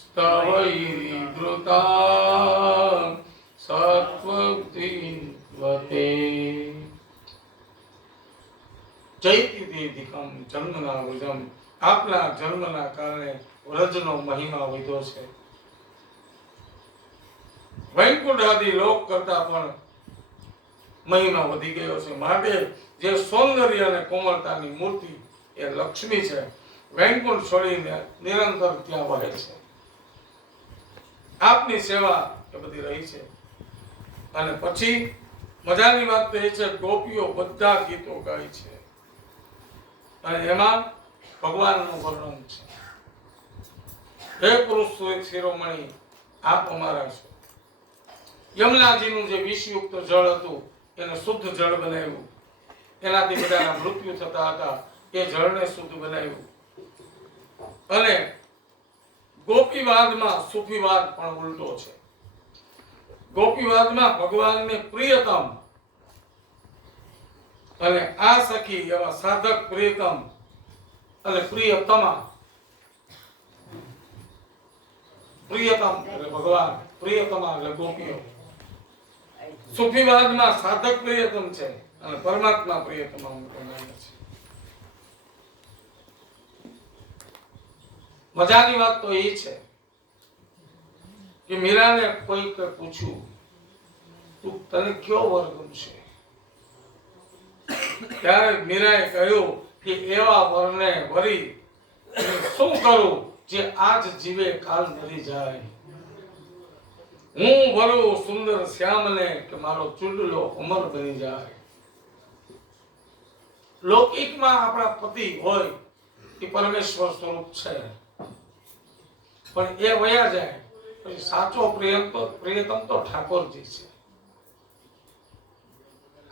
स्तवैर्धृता सत्वतिवते ચૈત્યદિકમ જન્મના વૃજમ. આપના જન્મના કારણે વ્રજનો મહિમા વધ્યો છે. વૈકુંઠ આદિ લોક કરતા પણ મહિમા વધી ગયો છે. માટે જે સૌંદર્ય અને કોમળતાની મૂર્તિ એ લક્ષ્મી છે. વૈકુંઠ છોડીને નિરંતર ત્યાં વહે છે. આપની સેવા એ બધી રહી છે. અને પછી મજાની વાત તો એ છે, ગોપીઓ બધા ગીતો ગાય છે અને એમાં ભગવાનનું વર્ણન છે. હે પુરુષ શિરોમણી, આપ અમારા છો. યમુનાજીનું જે વિષયુક્ત જળ હતું એને શુદ્ધ જળ બનાવ્યું. એનાથી બધાના મૃત્યુ થતા હતા, એ જળને શુદ્ધ બનાવ્યું. અને ગોપીવાદમાં સૂફીવાદ પણ ઉલટો છે. ગોપીવાદમાં ભગવાનને પ્રિયતમ અને આ સખી એવા સાધક પ્રિયતમ અને પ્રિયતમા. પ્રિયતમ એટલે ભગવાન, પ્રિયતમા એટલે ગોપીઓ. સૂફીવાદમાં સાધક પ્રિયતમ છે અને પરમાત્મા પ્રિયતમા છે. મજાની વાત તો એ છે કે મીરાને કોઈક પૂછ્યું, તું તને કયો વર ગમશે? ત્યારે મીરાએ કહ્યું કે એવા વરને વરી શું કરું જે આજ જીવે કાલ મરી જાય. હું વરું સુંદર શ્યામને કે મારો ચુંડલો અમર બની જાય. લૌકિકમાં આપણા પતિ હોય એ પરમેશ્વર સ્વરૂપ છે, પણ એ વયા જાય પછી સાચો પ્રિયતમ તો ઠાકોરજી છે.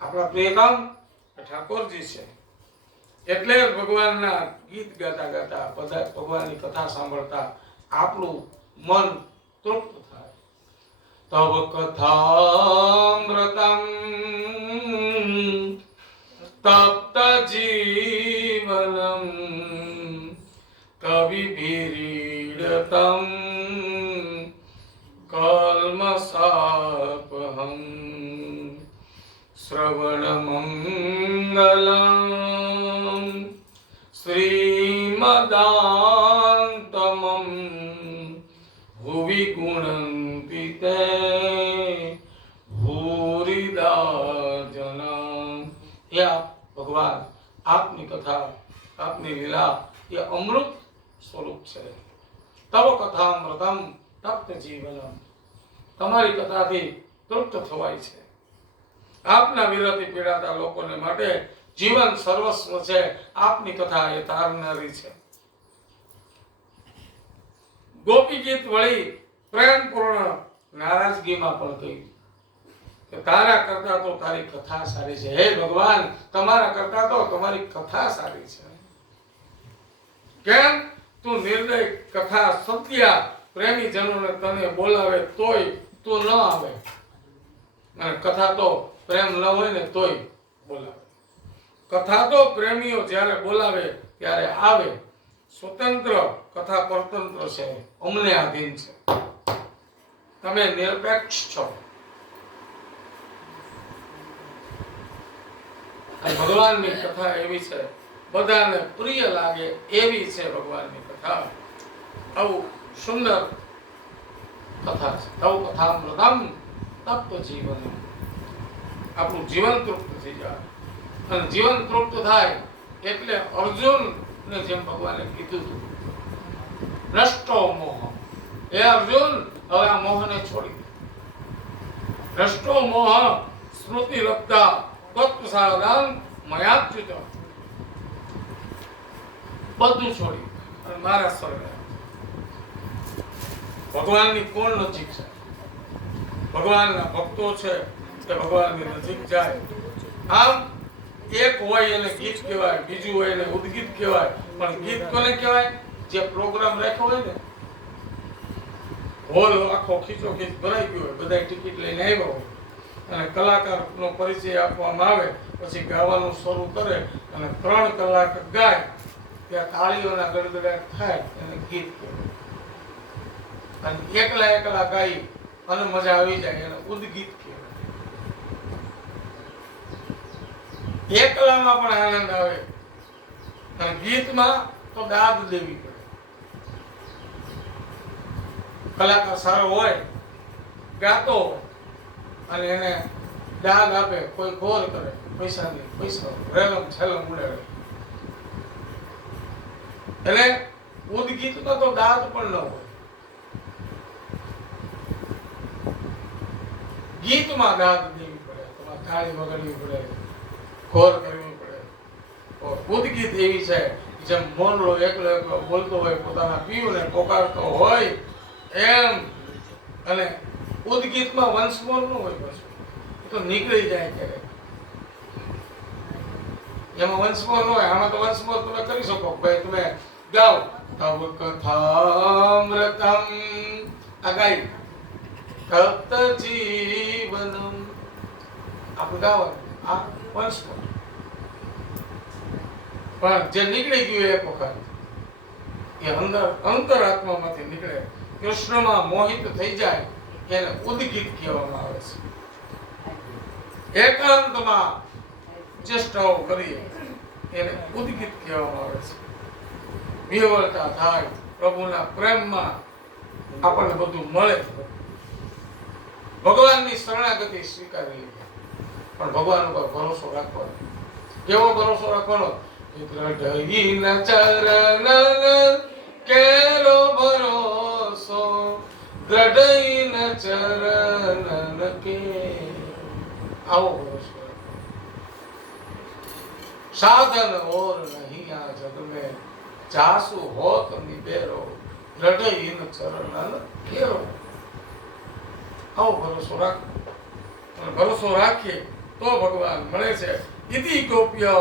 આપણા પ્રિયતમ ઠાકોરજી છે. એટલે ભગવાનના ગીત ગાતા ગાતા, ભગવાનની કથા સાંભળતા આપણું મન તૃપ્ત થાય. તવ કથામૃતમ તપ્ત જીવનમ કવિભીરીડતમ કલ્મષાપહમ શ્રવણમંગલમ શ્રીમદાંતમમ ભુવિ ગુણંતિ તે ભૂરિદા જના. હે ભગવાન, આપની કથા, આપની લીલા એ અમૃત સ્વરૂપ છે. તવ કથામૃતમ તપ્ત જીવનમ. તમારી કથાથી તૃપ્ત થવાય છે. આપના વિરહથી પીડાતા લોકોને માટે જીવન સર્વસ્વ છે. આપની કથા એ તારનારી છે. ગોપી ગીત વળી પ્રેમપૂર્ણ નારાજગીમાં પણ કહ્યું કે તારા કરતા તો તારી કથા સારી છે. હે ભગવાન, તમારા કરતા તો તમારી કથા સારી છે. કેમ? તું નિર્દય કથા સત્યા પ્રેમી જનોને તને બોલાવે તોય તું ન આવે, અને કથા તો પ્રેમ ન હોય ને તોય બોલાવે. કથા તો પ્રેમીઓ જ્યારે બોલાવે ત્યારે આવે. સ્વતંત્ર કથા પરતંત્ર છે, અમને આધીન છે. તમે નિરપેક્ષ છો. ભગવાનની કથા એવી છે, બધાને પ્રિય લાગે એવી છે ભગવાનની કથા. આવું સુંદર કથા છે. આવું કથામૃતમ તપ્ત જીવન. આપણું જીવન તૃપ્ત થઈ જાય. અને જીવન તૃપ્ત થાય એટલે અર્જુન ને જેમ ભગવાને કીધું હતું, નષ્ટો મોહ. હે અર્જુન, હવે આ મોહને છોડી દે. નષ્ટો મોહ સ્મૃતિ લબ્ધા તત્પ્રસાદાન મયાચ્યુત. બધું છોડી અને મારા શરણે. ભગવાનની કોણ નજીક છે? ભગવાનના ભક્તો છે તે ભગવાનની નજીક જાય. આમ એક હોય એને ગીત કહેવાય, બીજું હોય એને ઉદ્ગીત કહેવાય. પણ ગીત કોને કહેવાય? જે પ્રોગ્રામ રાખ્યો હોય ને, હોલ આખો ખીચોખીચ ભરાઈ ગયો હોય, બધા ટિકિટ લઈને આવ્યા હોય અને કલાકારનો પરિચય આપવામાં આવે, પછી ગાવાનું શરૂ કરે અને 3 કલાક ગાય ત્યાં તાળીઓના ગડગડાટ થાય એને ગીત કહેવાય. અને એકલા એકલા ગાઈ અને મજા આવી જાય એને ઉદ્ગીત કહેવાય. એકલામાં પણ આનંદ આવે અને ગીતમાં તો દાદ દેવી પડે. કલાકાર સારો હોય, ગાતો અને એને દાદ આપે, કોઈ ખોર કરે, પૈસા નહીં, પૈસા રેલમ છેલમ ઉડાડે. એટલે ઉદ્ગીતમાં તો દાદ પણ ન હોય. ગીતમાં દાદ દેવી પડે, તમારે તાળી વગાડવી પડે, ખોર કરવી પડે. ઉદ્ગીત એવી છે જેમ મોરલો એકલો એકલો બોલતો હોય, પોતાના પીયુને પોકારતો હોય એમ. અને ઉદ્ગીતમાં વંશમોર ન હોય, પાછું એ તો નીકળી જાય ક્યારેક. એમાં વંશમોર ન હોય. આમાં તો વંશમોર તમે કરી શકો. ભાઈ તમે ગાઓ તવ કથામૃતમ આ ગાઈ તપ્ત જીવનમ આપણે ગાવાનું આ વંશમોર. પણ જે નીકળી ગયું એક વખત એ અંતરાત્મામાંથી નીકળે, કૃષ્ણમાં મોહિત થઈ જાય એને ઉદ્ગીત કહેવામાં આવે છે. એકાંતમાં ચેષ્ટાઓ કરીએ એને ઉદ્ગીત કહેવામાં આવે છે. વિહવળતા થાય, પ્રભુના પ્રેમમાં આપણને બધું મળે, ભગવાનની શરણાગતિ સ્વીકારી લઈએ. પણ ભગવાન ઉપર ભરોસો રાખવાનો. કેવો ભરોસો રાખવાનો? દ્રઢહીન ચરણ કેલો ભરોસો, દ્રઢહીન ચરણ કે આવો ભરોસો. સાધન ઓર નહીં આ જગ में જાસુ હોત નિબેરો, દ્રઢહીન ચરણ કેરો. આવો ભરોસો રાખો. અને ભરોસો રાખીએ તો ભગવાન મળે છે. ઇતિ ગોપ્ય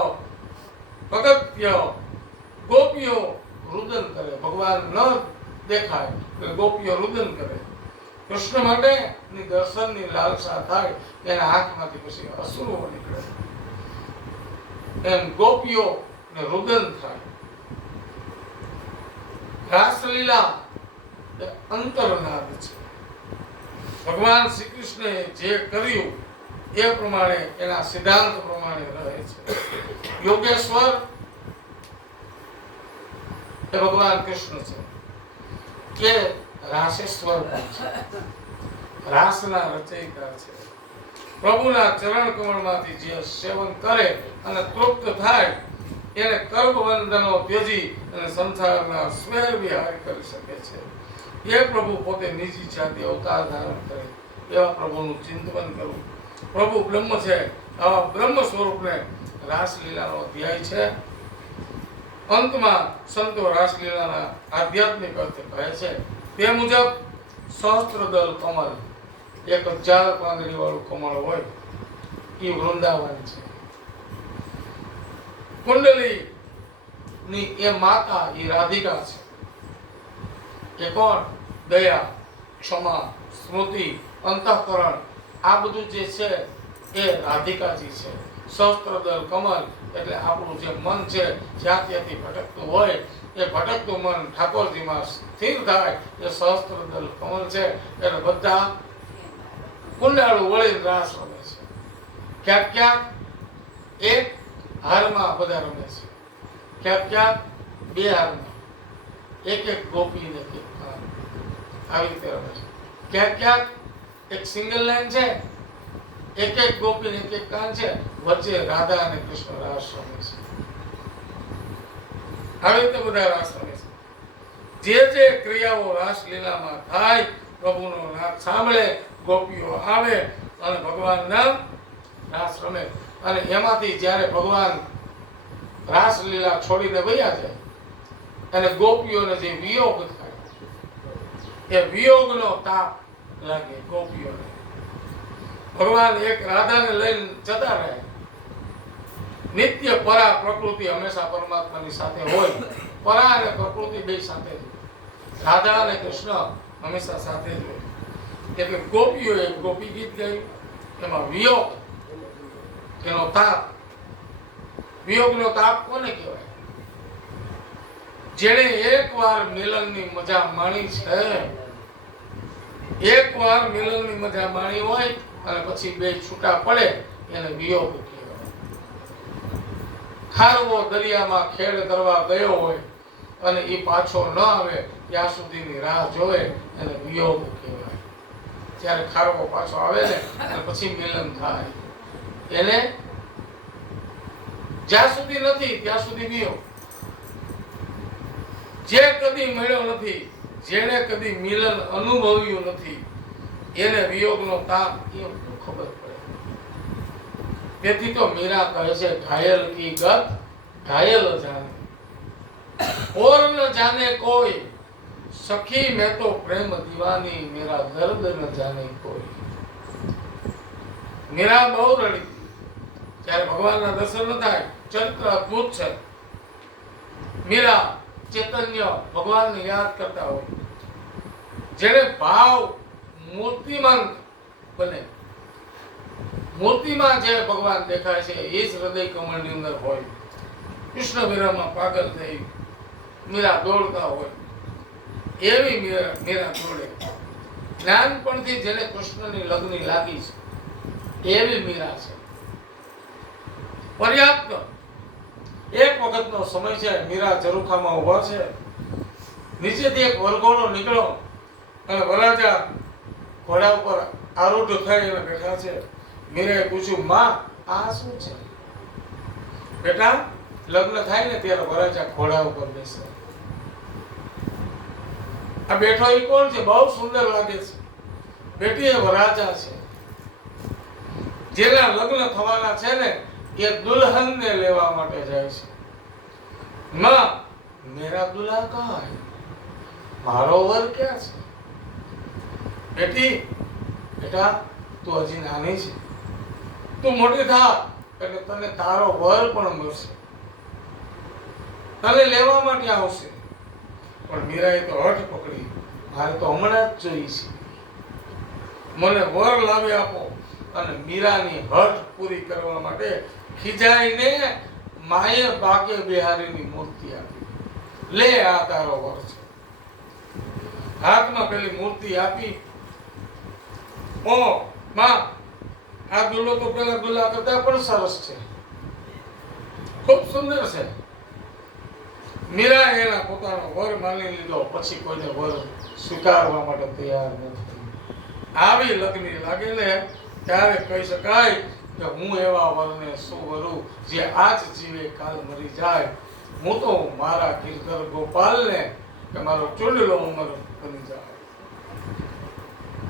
અગત્ય ગોપીઓ રુદન કરે. ભગવાન ન દેખાય એટલે ગોપીઓ રુદન કરે. કૃષ્ણ માટે ની દર્શનની લાલસા થાય, એના આંખમાંથી પછી અશ્રુઓ નીકળે. એમ ગોપીઓ ને રુદન થાય. રાસલીલા એ અંતરનાદ છે. ભગવાન શ્રી કૃષ્ણે જે કર્યું એ પ્રમાણે, એના સિદ્ધાંત પ્રમાણે રહે છે. યોગેશ્વર એ ભગવાન કૃષ્ણ છે, કે રાસેશ્વર છે, રાસના રચયિતા છે. પ્રભુના ચરણ કમળમાંથી જે સેવન કરે અને તૃપ્ત થાય એને કર્મબંધનો ત્યજી અને સંસારના સ્વેર વિહાર કરી શકે છે. એ પ્રભુ પોતે નિજી જાતિ અવતાર ધારણ કરે એવા પ્રભુનું ચિંતન કરવું. પ્રભુ બ્રહ્મ છે, આવા બ્રહ્મ સ્વરૂપને રાસલીલાનો અધ્યાય છે. અંતમાં સંતો રાસલીલાના આધ્યાત્મિક અર્થ કહે છે. તે મુજબ સહસ્ત્રદલ કમળ, 1000 પાંદડી વાળું કમળ હોય એ વૃંદાવન છે. કુંડલી ની એ માતા એ રાધિકા છે. એ કોણ? દયા, ક્ષમા, સ્મૃતિ, અંતઃકરણ, આ બધું જે છે એ રાધિકાજી છે. સહસ્ત્રદલ કમળ એટલે આપણું જે મન છે, જ્યાં ત્યાંથી ભટકતું હોય એ ભટકતું મન ઠાકોરજીમાં સ્થિર થાય એ સહસ્ત્રદલ કમળ છે. એટલે બધા કુંડાળું વળી રાસ રમે છે. ક્યાંક ક્યાંક એક હારમાં બધા રમે છે, ક્યાંક ક્યાંક 2 હારમાં, એક એક ગોપી ને એક હાર, આવી રીતે રમે છે. ક્યાંક ક્યાંક એક સિંગલ લાઈન છે, એક એક ગોપી ને એક કાન છે, વચ્ચે રાધા અને કૃષ્ણ રાસ રમે છે. આવી રીતે બધા રાસ રમે છે. જે ક્રિયાઓ રાસલીલામાં થાય, પ્રભુનો નાદ સાંભળે, ગોપીઓ આવે અને ભગવાનના રાસ રમે. અને એમાંથી જ્યારે ભગવાન રાસલીલા છોડીને વયા જાય અને ગોપીઓને જે વિયોગ થાય, એ વિયોગનો તાપ લાગે ગોપીઓને. ભગવાન એક રાધાને લઈને જતા રહે. નિત્ય પરા પ્રકૃતિ હંમેશા પરમાત્માની સાથે હોય. પરા અને પ્રકૃતિ બે સાથે જ. રાધા અને કૃષ્ણ હંમેશા સાથે જ હોય. એટલે ગોપીઓએ ગોપી ગીત ગાયું, એમાં વિયોગ, એનો તાપ. વિયોગનો તાપ કોને કહેવાય? જેણે એકવાર મિલનની મજા માણી છે, એકવાર મિલનની મજા માણી હોય અને પછી બે છૂટા પડે એને વિયોગ કહેવાય. ખારવો દરિયામાં ખેડ કરવા ગયો હોય અને એ પાછો ન આવે ત્યાં સુધીની રાહ જોવે એને વિયોગ કહેવાય. જ્યારે ખારવો પાછો આવે ને અને પછી મિલન થાય એને જ્યાં સુધી નથી ત્યાં સુધી વિયોગ. જે કદી મળ્યો નથી, જેને કદી મિલન અનુભવ્યું નથી એને વિયોગનો તાપ કેમ ખબર પડે. તેથી તો મીરા કહે છે ઘાયલ કી ગત ઘાયલ જાને और न जाने कोई सखी मैं तो प्रेम दीवानी मेरा दर्द न जाने कोई. મીરા બહુ રડી જ્યારે ભગવાનના દર્શન ન થાય. ચરિત્ર અદ્ભુત છે. મીરા ચૈતન્ય ભગવાનને યાદ કરતા હોય, જેને ભાવ મૂર્તિમાન બને, મૂર્તિમાં જે ભગવાન દેખાય છે એ જ હૃદય કમળની અંદર હોય. કૃષ્ણ વિરહમાં પાગલ થઈ મીરા દોડતા હોય એવી મીરા દોડે. નાનપણથી જેને કૃષ્ણની લગ્ની લાગી છે એવી મીરા છે. પર્યાપ્ત એક વખતનો સમય છે. મીરા ઝરૂખામાં ઉભા છે. નીચેથી એક વરઘોડો નીકળ્યો અને વરરાજા ઘોડા ઉપર આરૂઢ થઈને બેઠા છે. મીરાએ પૂછ્યું, માં આ શું છે? બેટા, લગ્ન થાય ને ત્યારે વરરાજા ઘોડા ઉપર બેસે. આ બેઠો એ કોણ છે? બહુ સુંદર લાગે છે. બેટી એ વરરાજા છે. જેના લગ્ન થવાના છે ને એ દુલ્હનને લેવા માટે જાય છે. માં, મેરા દુલ્હા કહા હૈ? મારો વર ક્યાં છે? બેટી, બેટા તું હજી નાની છે. તું મોટી થા એટલે તને તારો વર પણ મળશે, તને લેવા માટે આવશે. પણ મીરાએ તો હઠ પકડી, મારે તો હમણાં જ જોઈ છે, મને વર લાવી આપો. અને મીરાની હઠ પૂરી કરવા માટે ખીજાઈને માએ બાકે બિહારીની મૂર્તિ આપી. લે, આ તારો વર છે. હાથમાં પેલી મૂર્તિ આપી. ઓ માં, આ દુલ્હો તો પેલા દુલ્હા કરતા પણ સરસ છે, ખૂબ સુંદર છે. મીરા એના પોતાનો વર માની લીધો. પછી કોઈને વર સ્વીકારવા માટે તૈયાર નથી. આવી લગ્ની લાગે ને ત્યારે કહી શકાય કે હું એવા વરને શું વરું જે આજ જીવે કાલ મરી જાય. હું તો મારા ગિરધર ગોપાલને કે મારો ચૂડલો ઉંમર બની જાય.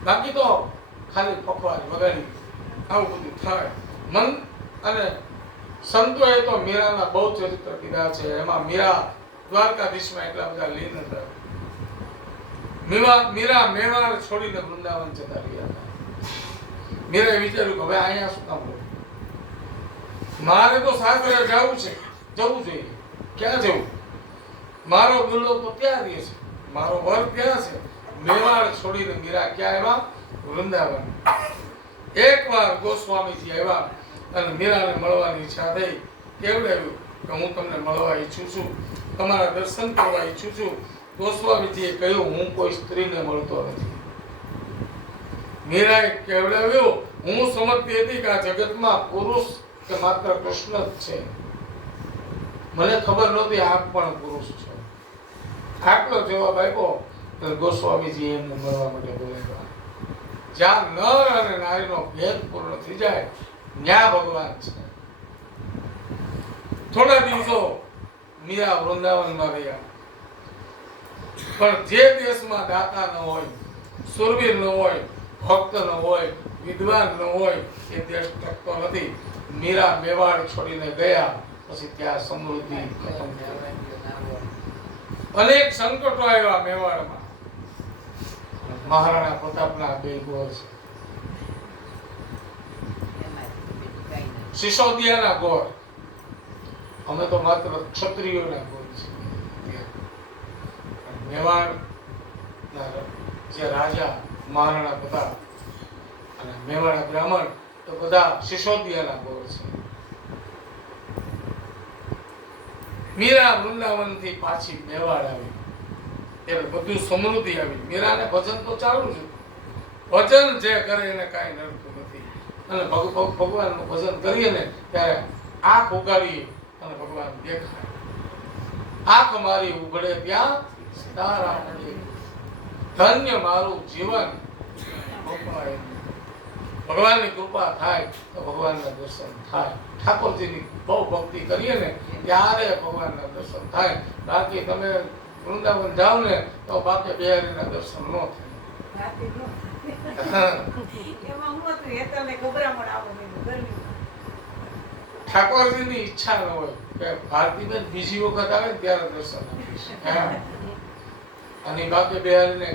બાકી તો ખાલી પખવાજ વગાડી આવું બધું થાય. મન અને સંતોએ તો મીરાના બહુ ચરિત્ર કીધા છે. એમાં મીરા દ્વારકાધીશમાં એટલા બધા લીન હતા. મીરા મેવાડ છોડીને વૃંદાવન જતા રહ્યા હતા. મીરાએ વિચાર્યું કે હવે અહીંયા શું કામ કરું? મારે તો સાસરે જવું છે, જવું જોઈએ. ક્યાં જવું? મારો દુલ્હો તો ત્યાં રહે છે, મારો વર ત્યાં છે. મેવાડ છોડીને મીરા ક્યાં આવ્યા? વૃંદાવન. એકવાર ગોસ્વામીજી આવ્યા અને મીરાને મળવાની ઈચ્છા થઈ. કેવડાવ્યું કે હું તમને મળવા ઈચ્છું છું, તમારા દર્શન કરવા ઈચ્છું છું. ગોસ્વામીજીએ કહ્યું, હું કોઈ સ્ત્રીને મળતો નથી. મીરાએ કેવડાવ્યું, હું સમજતી હતી કે આ જગતમાં પુરુષ કે માત્ર કૃષ્ણ જ છે. મને ખબર નહોતી આપ પણ પુરુષ છો. આટલો જવાબ આપ્યો તો ગોસ્વામીજી એમને મળવા માટે બોલાવ્યા. જ્યાં નર અને નારીનો ભેદ પૂર્ણ થઈ જાય ત્યાં ભગવાન છે. થોડા દિવસો મીરા વૃંદાવનમાં રહ્યા. પણ જે દેશમાં દાતા ન હોય, સુરવીર ન હોય, ભક્ત ન હોય, વિદ્વાન ન હોય એ દેશ ટકતો નથી. મીરા મેવાડ છોડીને ગયા પછી ત્યાં સમૃદ્ધિ ખતમ થઈ. અનેક સંકટો આવ્યા મેવાડમાં. મહારાણા પ્રતાપના બે ગોર છે, સિસોદિયાના ગોર. અમે તો માત્ર ક્ષત્રિયોના ગોર છીએ. મેવાડના જે રાજા મહારાણા પ્રતાપ અને મેવાડા બ્રાહ્મણ તો બધા સિસોદિયાના ગોર છે. મીરા વૃંદાવનથી પાછી મેવાડ આવી એટલે બધું સમૃદ્ધિ આવી. મીરાને ભજન તો ચાલુ છે, ભજન જે કરે એને કાંઈ નડતું નથી. અને ભગવાનનું ભજન કરીએ ને ત્યારે આંખ ઉગાડીએ અને ભગવાન દેખાય. આંખ મારી ઉઘડે ત્યાં તારા મળે, ધન્ય મારું જીવન. ભગવાનની કૃપા થાય તો ભગવાનના દર્શન થાય. ઠાકોરજીની બહુ ભક્તિ કરીએ ને ત્યારે ભગવાનના દર્શન થાય. બાકી તમે વૃંદાવન જાઓ ને તો બાકી બિહારીના દર્શન ન થાય. ઠાકોરજીની ઈચ્છા ન હોય કે ભારતીબેન બીજી વખત આવે ને ત્યારે દર્શન આપીશ. અને બાકી બિહારીને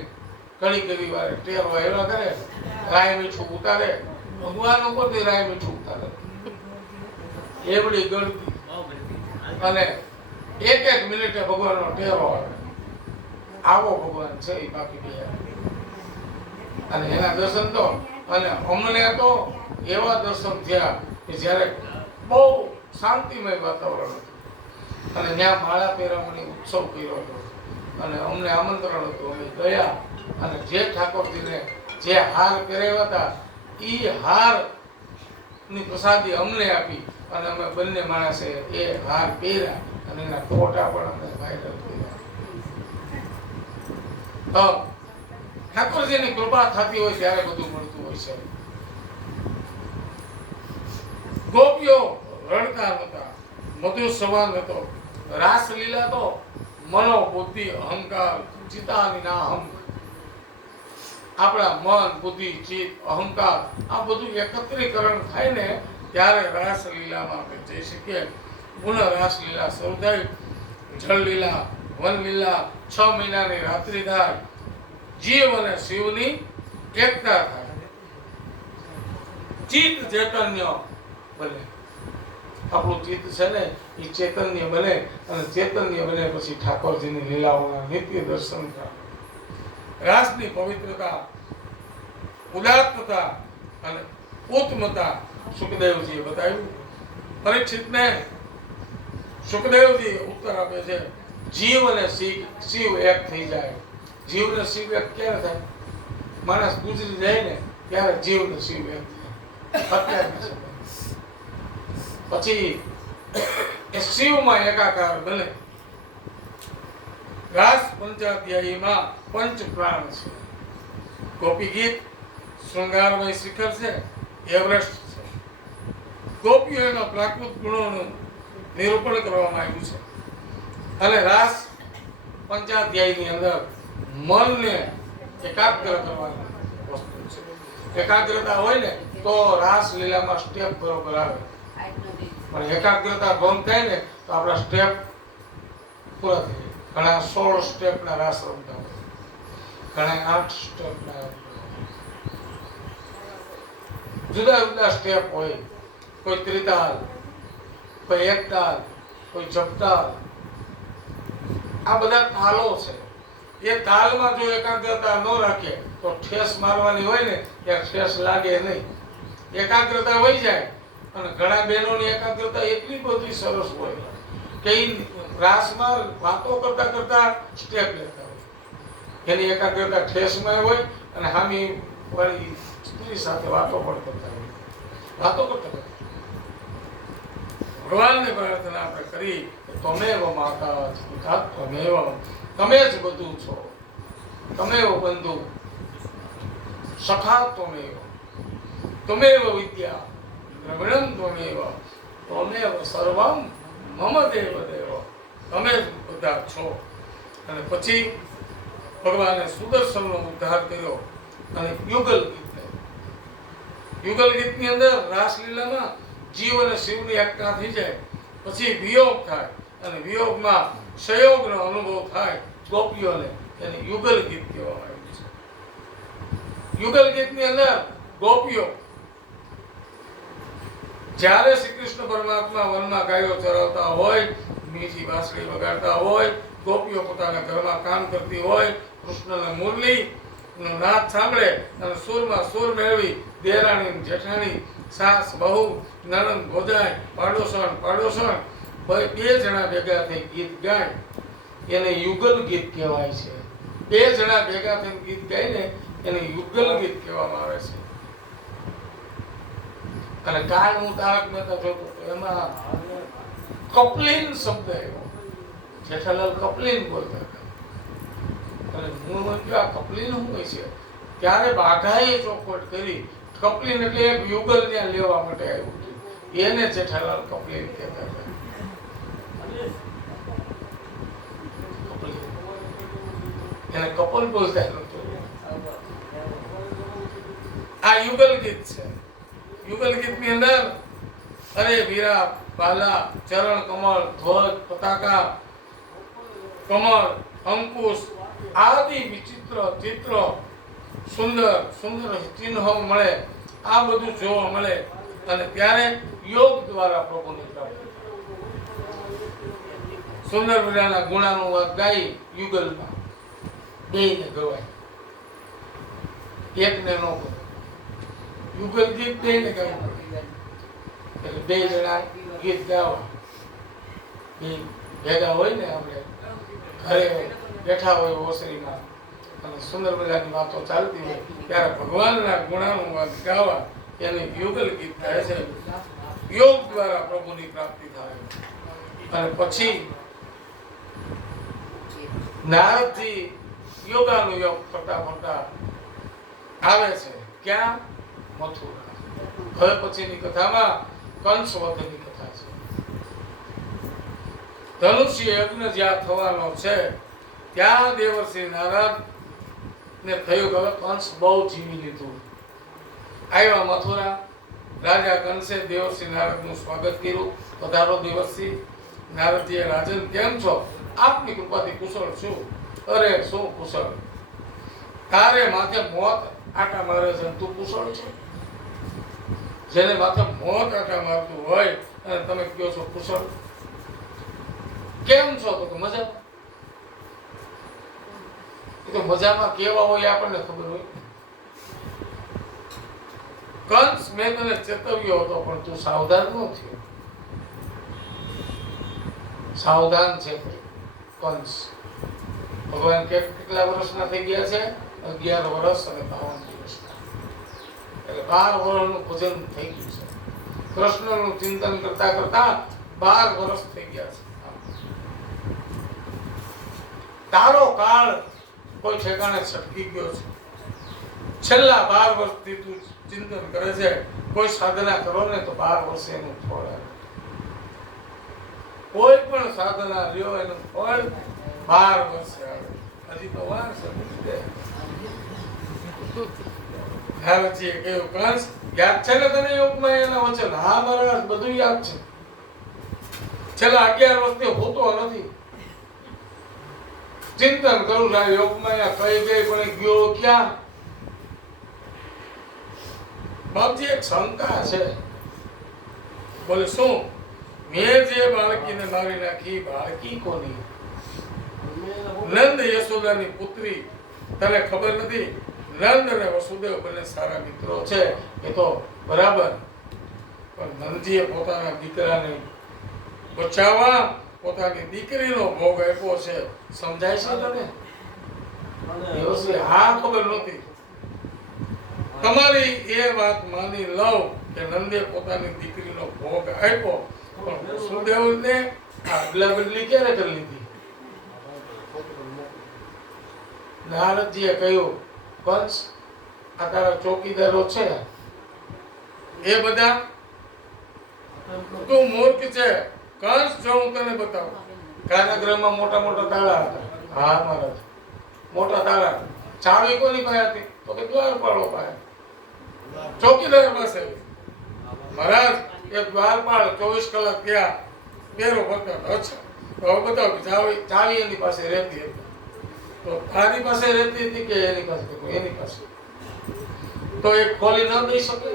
ઘણી ઘણી વાર ટેરો એવા કરે, રાય મીઠું ઉતારે, ભગવાન ઉપરથી રાય મીઠું ઉતારે, એવડી ગળતી. અને એક મિનિટે ભગવાનનો ટેરો આવે. આવો ભગવાન છે એ બાકી બિહારી. અને એના દર્શન તો, અને અમને તો એવા દર્શન થયા કે જ્યારે બહુ શાંતિમય વાતાવરણ હતું અને ત્યાં માળા પહેરવાની ઉત્સવ કર્યો હતો અને અમને આમંત્રણ હતું. અમે ગયા અને જે ઠાકોરજીને જે હાર પહેરાવ્યા હતા એ હાર ની પ્રસાદી અમને આપી અને અમે બંને માણસે એ હાર પહેર્યા અને એના ફોટા પણ અમે વાયરલ કર્યા. તો ઠાકોરજીની કૃપા થતી હોય ત્યારે બધું મળતું હોય છે. ગોપીઓ રડતા નતા, મધુર સંવાદ હતો, રાસલીલા તો મનો બુદ્ધિ અહંકાર ચિતાની ના હમ. આપણા મન બુદ્ધિ ચિત્ત અહંકાર આ બધું એકત્રીકરણ થાય ને ત્યારે રાસલીલામાં આપણે જઈ શકીએ. પુનઃ રાસલીલા શરૂ થઈ, જળલીલા, વનલીલા, 6 મહિનાની રાત્રિ થાય, જીવ અને શિવની એકતા થાય, ચિત્ત ચૈતન્ય બને. આપણું ચિત્ત છે ને એ ચૈતન્ય બને અને ચૈતન્ય બને પછી ઠાકોરજીની લીલાઓના નિત્ય દર્શન થાય. રાસની પવિત્રતા, ઉદાત્તતા અને ઉત્તમતા સુખદેવજીએ બતાવ્યું. પરીક્ષિતને સુખદેવજી ઉત્તર આપે છે, જીવ અને શિવ એક થઈ જાય. જીવ ને શિવ એક ક્યારે થાય? માણસ ગુજરી જાય ને ત્યારે જીવ ને શિવ એક થાય. અત્યારના સમય પછી એ શિવમાં એકાકાર બને. રાસ પંચાધ્યાયીમાં પંચ પ્રાણ છે. ગોપી ગીત શૃંગારમય શિખર છે, એવરેસ્ટ છે. ગોપીઓના પ્રાકૃત ગુણોનું નિરૂપણ કરવામાં આવ્યું છે. અને રાસ પંચાધ્યાયની અંદર મનને એકાગ્ર કરવાની વસ્તુ છે. એકાગ્રતા હોય ને તો રાસ લીલામાં સ્ટેપ બરોબર આવે. પણ એકાગ્રતા ભંગ થાય ને તો આપણા સ્ટેપ પૂરા થઈ જાય. ઘણા 16 સ્ટેપના રાસ રમતા હોય, ઘણા 8 સ્ટેપના, જુદા જુદા સ્ટેપ હોય. કોઈ ત્રિતાલ, કોઈ એકતાલ, કોઈ જપતાલ. આ બધા તાલો છે. એ તાલમાં જો એકાગ્રતા ન રાખે તો ઠેસ મારવાની હોય ને ત્યાં ઠેસ લાગે નહીં, એકાગ્રતા વહી જાય. અને ઘણા બહેનોની એકાગ્રતા એટલી બધી સરસ હોય કે રાસમાં વાતો કરતા કરતા સ્ટેપ લેતા હોય. એની એકાગ્રતા ઠેસમાં હોય અને હામી વાળી સ્ત્રી સાથે વાતો પણ કરતા હોય. વાતો કરતા ભગવાનને પ્રાર્થના આપણે કરી કે ત્વમેવ માતા પિતા ત્વમેવ, તમે જ બધું છો, ત્વમેવ બંધુ સખા ત્વમેવ, ત્વમેવ વિદ્યા દ્રવિણમ ત્વમેવ, ત્વમેવ સર્વમ મમ દેવ દેવ, તમે જ બધા છો. અને પછી ભગવાને સુદર્શનનો ઉદ્ધાર કર્યો અને યુગલ ગીતને. યુગલ ગીતની અંદર રાસલીલામાં જીવ અને શિવની એકતા થઈ જાય. પછી વિયોગ થાય અને વિયોગમાં સંયોગનો અનુભવ થાય ગોપીઓને. એને યુગલ ગીત કહેવામાં આવ્યું છે. યુગલ ગીતની અંદર ગોપીઓ જ્યારે શ્રી કૃષ્ણ પરમાત્મા વનમાં ગાયો ચરાવતા હોય, મીઠી બાંસળી વગાડતા હોય, ગોપીઓ પોતાના ઘરમાં કામ કરતી હોય, કૃષ્ણને મુરલી નો નાદ સાંભળે અને સુરમાં સુર મેળવી દેરાણી જેઠાણી, સાસ બહુ, નણંદ ભોજાઈ, પાડોશણ ભાઈ બે જણા ભેગા થઈ ગીત ગાય એને યુગલ ગીત કહેવાય છે. બે જણા ભેગા થઈને ગીત ગાય ને એને યુગલ ગીત કહેવામાં આવે છે. અને કાલ હું તારક મહેતા જોતો તો એમાં કપલિન શબ્દ આવ્યો. જેઠાલાલ કપલિન બોલતા હતા. અને હું કહ્યું આ કપલિન શું હોય છે? ત્યારે બાઘાએ ચોખવટ કરી. કપલિન એટલે એક યુગલ ત્યાં લેવા માટે આવ્યું હતું. એને જેઠાલાલ કપલિન કહેતા હતા. એને કપલ બોલતા નહોતું. આ યુગલ ગીત છે. યુગલ ગીત ની અંદર અરે વીરા બાલા ચરણ કમળ ધ્વજ પતાકા કમળ અંકુશ આદિ વિચિત્ર ચિત્ર સુંદર સુંદર ચિહ્નો મળે. આ બધું જોવા મળે અને ત્યારે યોગ દ્વારા પ્રભુની પ્રાપ્તિ. સુંદર મજાના ગુણાનુવાદ ગાઈ યુગલમાં બેયને ગવાય. એકને ન ગવાય. યુગલ ગીત બેયને ગાવું પડે. એટલે બે જણા ગીત ગાવા. બે ભેગા હોય ને આપણે ઘરે બેઠા હોય ઓસરીમાં અને સુંદર મજાની વાતો ચાલતી હોય ત્યારે ભગવાનના ગુણાનુવાદ ગાવા એને યુગલ ગીત કહે છે. યોગ દ્વારા પ્રભુની પ્રાપ્તિ થાય. અને પછી નારદજી યોગાનુયોગ કરતા કરતા આવે છે. ક્યાં? મથુરા. હવે પછીની કથામાં કંસવધની કથા છે. ધનુષ્ય યજ્ઞ જ્યાં થવાનો છે ત્યાં દેવર્ષિ નારદ ને થયું કે કંસ બહુ જીવી લીધું. આવ્યા મથુરા. રાજા કંસે દેવર્ષિ નારદનું સ્વાગત કર્યું. પધારો દેવર્ષિ. નારદજીએ રાજન કેમ છો? આપની કૃપાથી કુશળ છું. અરે શું કુશળ? તારે માથે મોત આટા મારે છે તું કુશળ છે? જેને માથે મોત આટા મારતું હોય અને તમે કહો છો કુશળ? કેમ છો? તો મજામાં. એ તો મજામાં કેવા હોય આપણને ખબર હોય. કંસ મેં તને ચેતવ્યો હતો પણ તું સાવધાન ન થયો. સાવધાન છે કંસ. ભગવાન કેટલા વર્ષના થઈ ગયા છે? 11 વર્ષ અને 52 દિવસના. એટલે 12 વર્ષનું ભોજન થઈ ગયું છે. કૃષ્ણનું ચિંતન કરતા કરતા 12 વર્ષ થઈ ગયા છે. તારો કાળ કોઈ ઠેકાણે છટકી ગયો છે. છેલ્લા 12 વર્ષથી તું ચિંતન કરે છે. કોઈ સાધના કરો ને તો 12 વર્ષે એનું ફળ આવે. કોઈ પણ સાધના લ્યો એનું ફળ 12 વર્ષે આવે. હજી તો વાર છે. નારદજીએ કહ્યું કંસ યાદ છે ને તને યોગમાં એના વચન? હા મહારાજ બધું યાદ છે. છેલ્લા 11 વર્ષથી હોતો નથી. ચિંતન કરું છું યોગમાં કઈ ગઈ પણ ગયો ક્યાં? બાપજી એક શંકા છે. બોલે શું? મેં જે બાળકીને મારી નાખી બાળકી કોની? નંદ યશોદાની પુત્રી. તને ખબર નથી? નંદ અને વસુદેવ બંને સારા મિત્રો છે. એ તો બરાબર. પણ નંદજીએ પોતાના દીકરાને બચાવવા પોતાની દીકરીનો ભોગ આપ્યો છે. સમજાય છે તને? હા ખબર નહોતી. તમારી એ વાત માની લઉં કે નંદે પોતાની દીકરીનો ભોગ આપ્યો પણ વસુદેવને અદલા બદલી ક્યારે કરી લીધી? નારદજીએ કહ્યું કંસ આ તારા ચોકીદારો છે એ બધા તું મૂર્ખ છે. કંસ જો હું તને બતાવું. કારાગૃહમાં મોટા મોટા તાળા હતા. હા મહારાજ મોટા તાળા. ચાવી કોની પાસે હતી? તો કે દ્વારપાળો પાસે. ચોકીદાર પાસે. મહારાજ એ દ્વારપાળ 24 કલાક ત્યાં પેરો કરતા. અચ્છા તો હવે બતાવો ચાવી એની પાસે રહેતી હતી. તો તારી પાસે રહેતી હતી કે એની પાસે? એની પાસે. તો એ ખોલી ન દઈ શકે?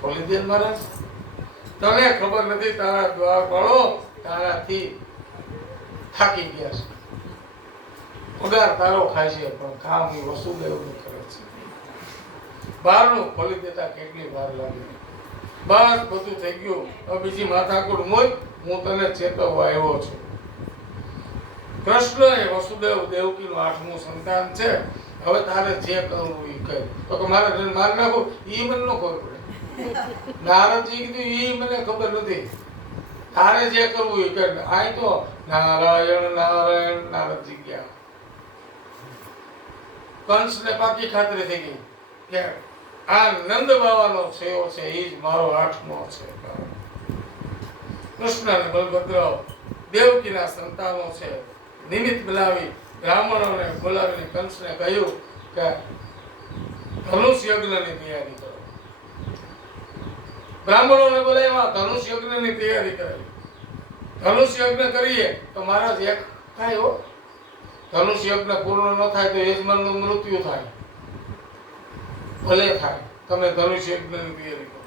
ખોલી દે મહારાજ. તને ખબર નથી તારા દ્વારપાળો તારાથી થાકી ગયા છે. પગાર તારો ખાય છે પણ કામ એ વસુદેવનું કરે છે. બહારનું ખોલી દેતા કેટલી વાર લાગે. બસ બધું થઈ ગયું. હવે બીજી માથાકૂટ મૂક, હું તને ચેતવવા આવ્યો છું. કૃષ્ણ એ વસુદેવ દેવકીનું 8મું સંતાન છે. હવે તારે જે કરવું એ કર. તો કે મારે મારી નાખો, એ મને ન ખબર પડે. નારદજી કીધું એ મને ખબર નથી, તારે જે કરવું એ કર. આ તો નારાયણ નારાયણ નારદજી ગયા. કંસને પાકી ખાતરી થઈ ગઈ કે આ નંદ બાવાનો સેવો છે, એ જ મારો 8મો છે. કૃષ્ણ અને બલભદ્ર દેવકીના સંતાનો છે. નિમિત્ત બોલાવી બ્રાહ્મણોને બોલાવીને કંસને કહ્યું કે ધનુષ યજ્ઞની તૈયારી કરો. બ્રાહ્મણોને બોલાવ્યા, ધનુષ યજ્ઞની તૈયારી કરાવી. ધનુષ યજ્ઞ કરીએ તો મહારાજ એક થાય હો. ધનુષ યજ્ઞ પૂર્ણ ન થાય તો યજમાનનું મૃત્યુ થાય. ભલે થાય, તમે ધનુષ યજ્ઞની તૈયારી કરો.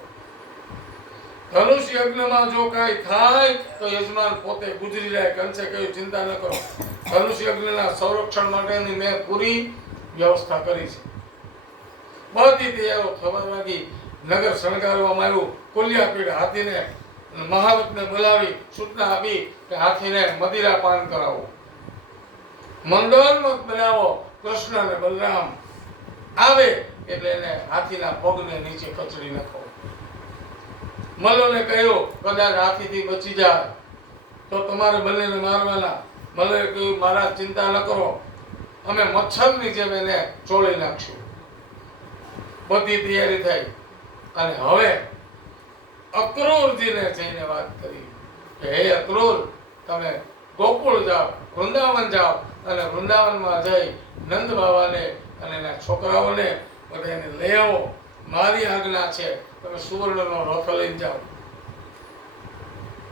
ધનુષ યજ્ઞમાં જો કાંઈ થાય તો યજમાન પોતે ગુજરી જાય. કંસે કહ્યું ચિંતા ન કરો, ધનુષ યજ્ઞના સંરક્ષણ માટેની મેં પૂરી વ્યવસ્થા કરી છે. બધી તૈયારીઓ થવા લાગી. નગર શણગારવામાં આવ્યું. કુલ્યાપીડ હાથીને મહાવતને બોલાવી સૂચના આપી કે હાથીને મદિરા પાન કરાવો, મંડળમત બનાવો. કૃષ્ણ અને બલરામ આવે એટલે એને હાથીના પગને નીચે કચડી નાખો. મલ્લોને કહ્યું કદાચ હાથીથી બચી જાય તો તમારે બંનેને મારવાના. મલ્લોએ કહ્યું મહારાજ ચિંતા ન કરો, અમે મચ્છરની જેમ એને ચોળી નાખશું. બધી તૈયારી થઈ અને હવે અક્રૂરજીને જઈને વાત કરી કે હે અક્રૂર, તમે ગોકુળ જાઓ, વૃંદાવન જાઓ અને વૃંદાવનમાં જઈ નંદ બાવાને અને એના છોકરાઓને બધાને લઈ આવો. મારી આજ્ઞા છે, તમે સુવર્ણનો રથ લઈને જાઓ.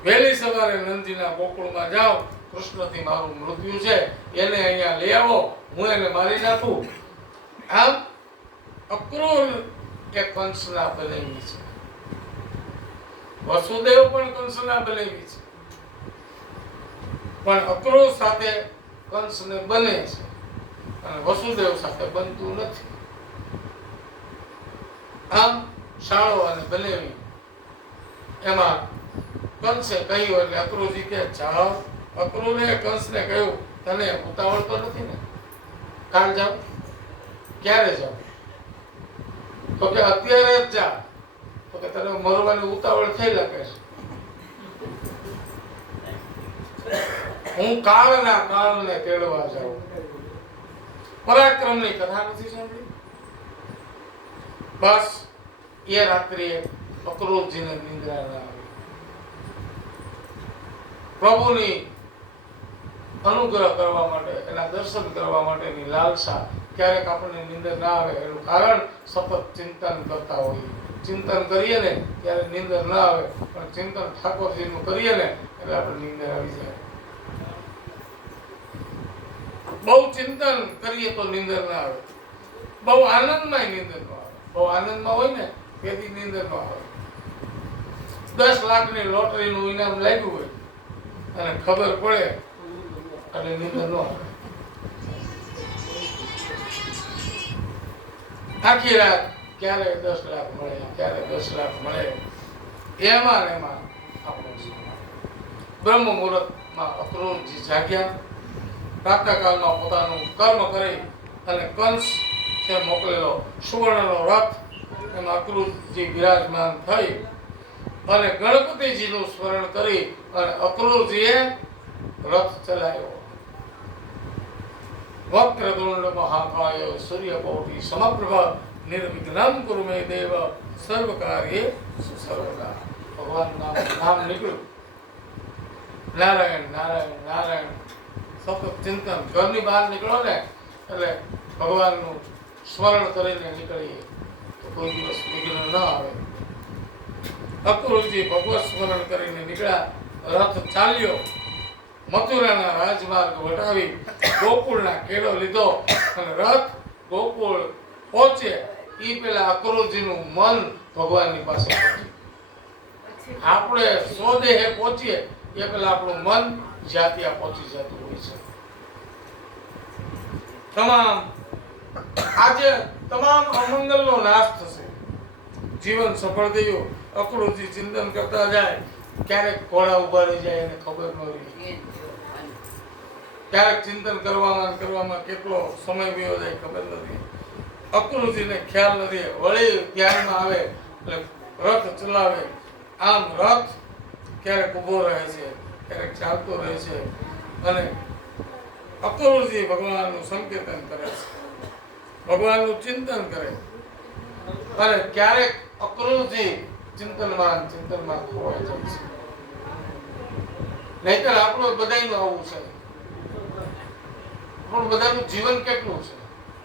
વહેલી સવારે નંદજીના ગોકુળમાં જાઓ. કૃષ્ણથી મારું મૃત્યુ છે, એને અહીંયા લઈ આવો, હું એને મારી નાખું. આમ અક્રૂર એ કંસના બનેવી છે. વસુદેવ પણ કંસના બનેવી છે, પણ અક્રૂર સાથે કંસને બને છે અને વસુદેવ સાથે બનતું નથી. આમ શાળો અને બનેવી એમાં કંસે કહ્યું એટલે અક્રૂરજી કે જાઓ. અક્રૂરે કંસને કહ્યું તને ઉતાવળ તો નથી ને? કાલ જાઓ. ક્યારે જાઓ? તો કે અત્યારે જ જા. તો કે તને મરવાની ઉતાવળ થઈ લાગે છે. હું કાળને તેડવા જાઉં. પરાક્રમની કથા નથી સાંભળી? બસ એ રાત્રિએ અક્રૂરજીને નિંદ્રા ના આવી. પ્રભુની અનુગ્રહ કરવા માટે, એના દર્શન કરવા માટેની લાલસા. ક્યારેક આપણને નિંદર ના આવે એનું કારણ સતત ચિંતન કરતા હોઈએ. ચિંતન કરીએ ને ત્યારે નિંદર ના આવે, પણ ચિંતન ઠાકોરજીનું કરીએ ને એટલે આપણે નિંદર આવી જાય. બહુ ચિંતન કરીએ તો નિંદર ના આવે, બહુ આનંદમાં નિંદર ન આવે. બહુ આનંદમાં હોય ને તેથી નિંદર ન આવે. 10 લાખની લોટરીનું ઇનામ લાગ્યું હોય અને ખબર પડે એટલે નિંદર ન આવે. આખી રાત ક્યારે 10 લાખ મળે, ક્યારે 10 લાખ મળે, એમાં આપણું બ્રહ્મ મુહૂર્તમાં અક્રૂરજી જાગ્યા. પ્રાતઃકાળમાં પોતાનું કર્મ કરી અને કંસ તે મોકલેલો સુવર્ણનો રથ એમાં અક્રૂરજી બિરાજમાન થઈ અને ગણપતિજીનું સ્મરણ કરી અને અક્રૂરજીએ રથ ચલાવ્યો. વક્રતુંડ મહાકાય સૂર્યકોટિ સમપ્રભ નિર્વિઘ્નમ કુરુ મે દેવ સર્વ કાર્યે સર્વદા. ભગવાનનું નામ નીકળ્યું. નારાયણ નારાયણ નારાયણ. સતત ચિંતન. ઘરની બહાર નીકળો ને એટલે ભગવાનનું સ્મરણ કરીને નીકળીએ તો કોઈ દિવસ વિઘ્ન ન આવે. અક્રૂરજી ભગવત સ્મરણ કરીને નીકળ્યા. રથ ચાલ્યો. મથુરાના રાજમાર્ગ વટાવી ગોકુળના કેળો લીધો અને રથ ગોકુળ પહોંચે એ પેલા અક્રૂરજીનું મન ભગવાનની પાસે પહોંચ્યું. આપણે સ્વદેહે પહોંચીએ એ પેલા આપણું મન જ્યાં ત્યાં પહોંચી જતું હોય છે. આજે તમામ અમંગલનો નાશ થશે. જીવન સફળ થયું. અકળુજી ચિંતન કરતા જાય, ક્યારેક ઘોડા ઉભા રહી જાય એને ખબર ન રહી, ક્યારેક ચિંતન કરવામાં કેટલો સમય વયો જાય ખબર નથી. અકળુજીને ખ્યાલ નથી, વળી ધ્યાનમાં આવે એટલે રથ ચલાવે. આમ રથ ક્યારેક ઊભો રહે છે, ક્યારેક ચાલતો રહે છે, અને અકળુજી ભગવાનનું સંકીર્તન કરે છે, ભગવાનનું ચિંતન કરે. અને ક્યારેક અકળુજી ચિંતનમાં ખોવાઈ જાય છે. નહીતર આપણું બધાનું આવું છે. આપણું બધાનું જીવન કેટલું છે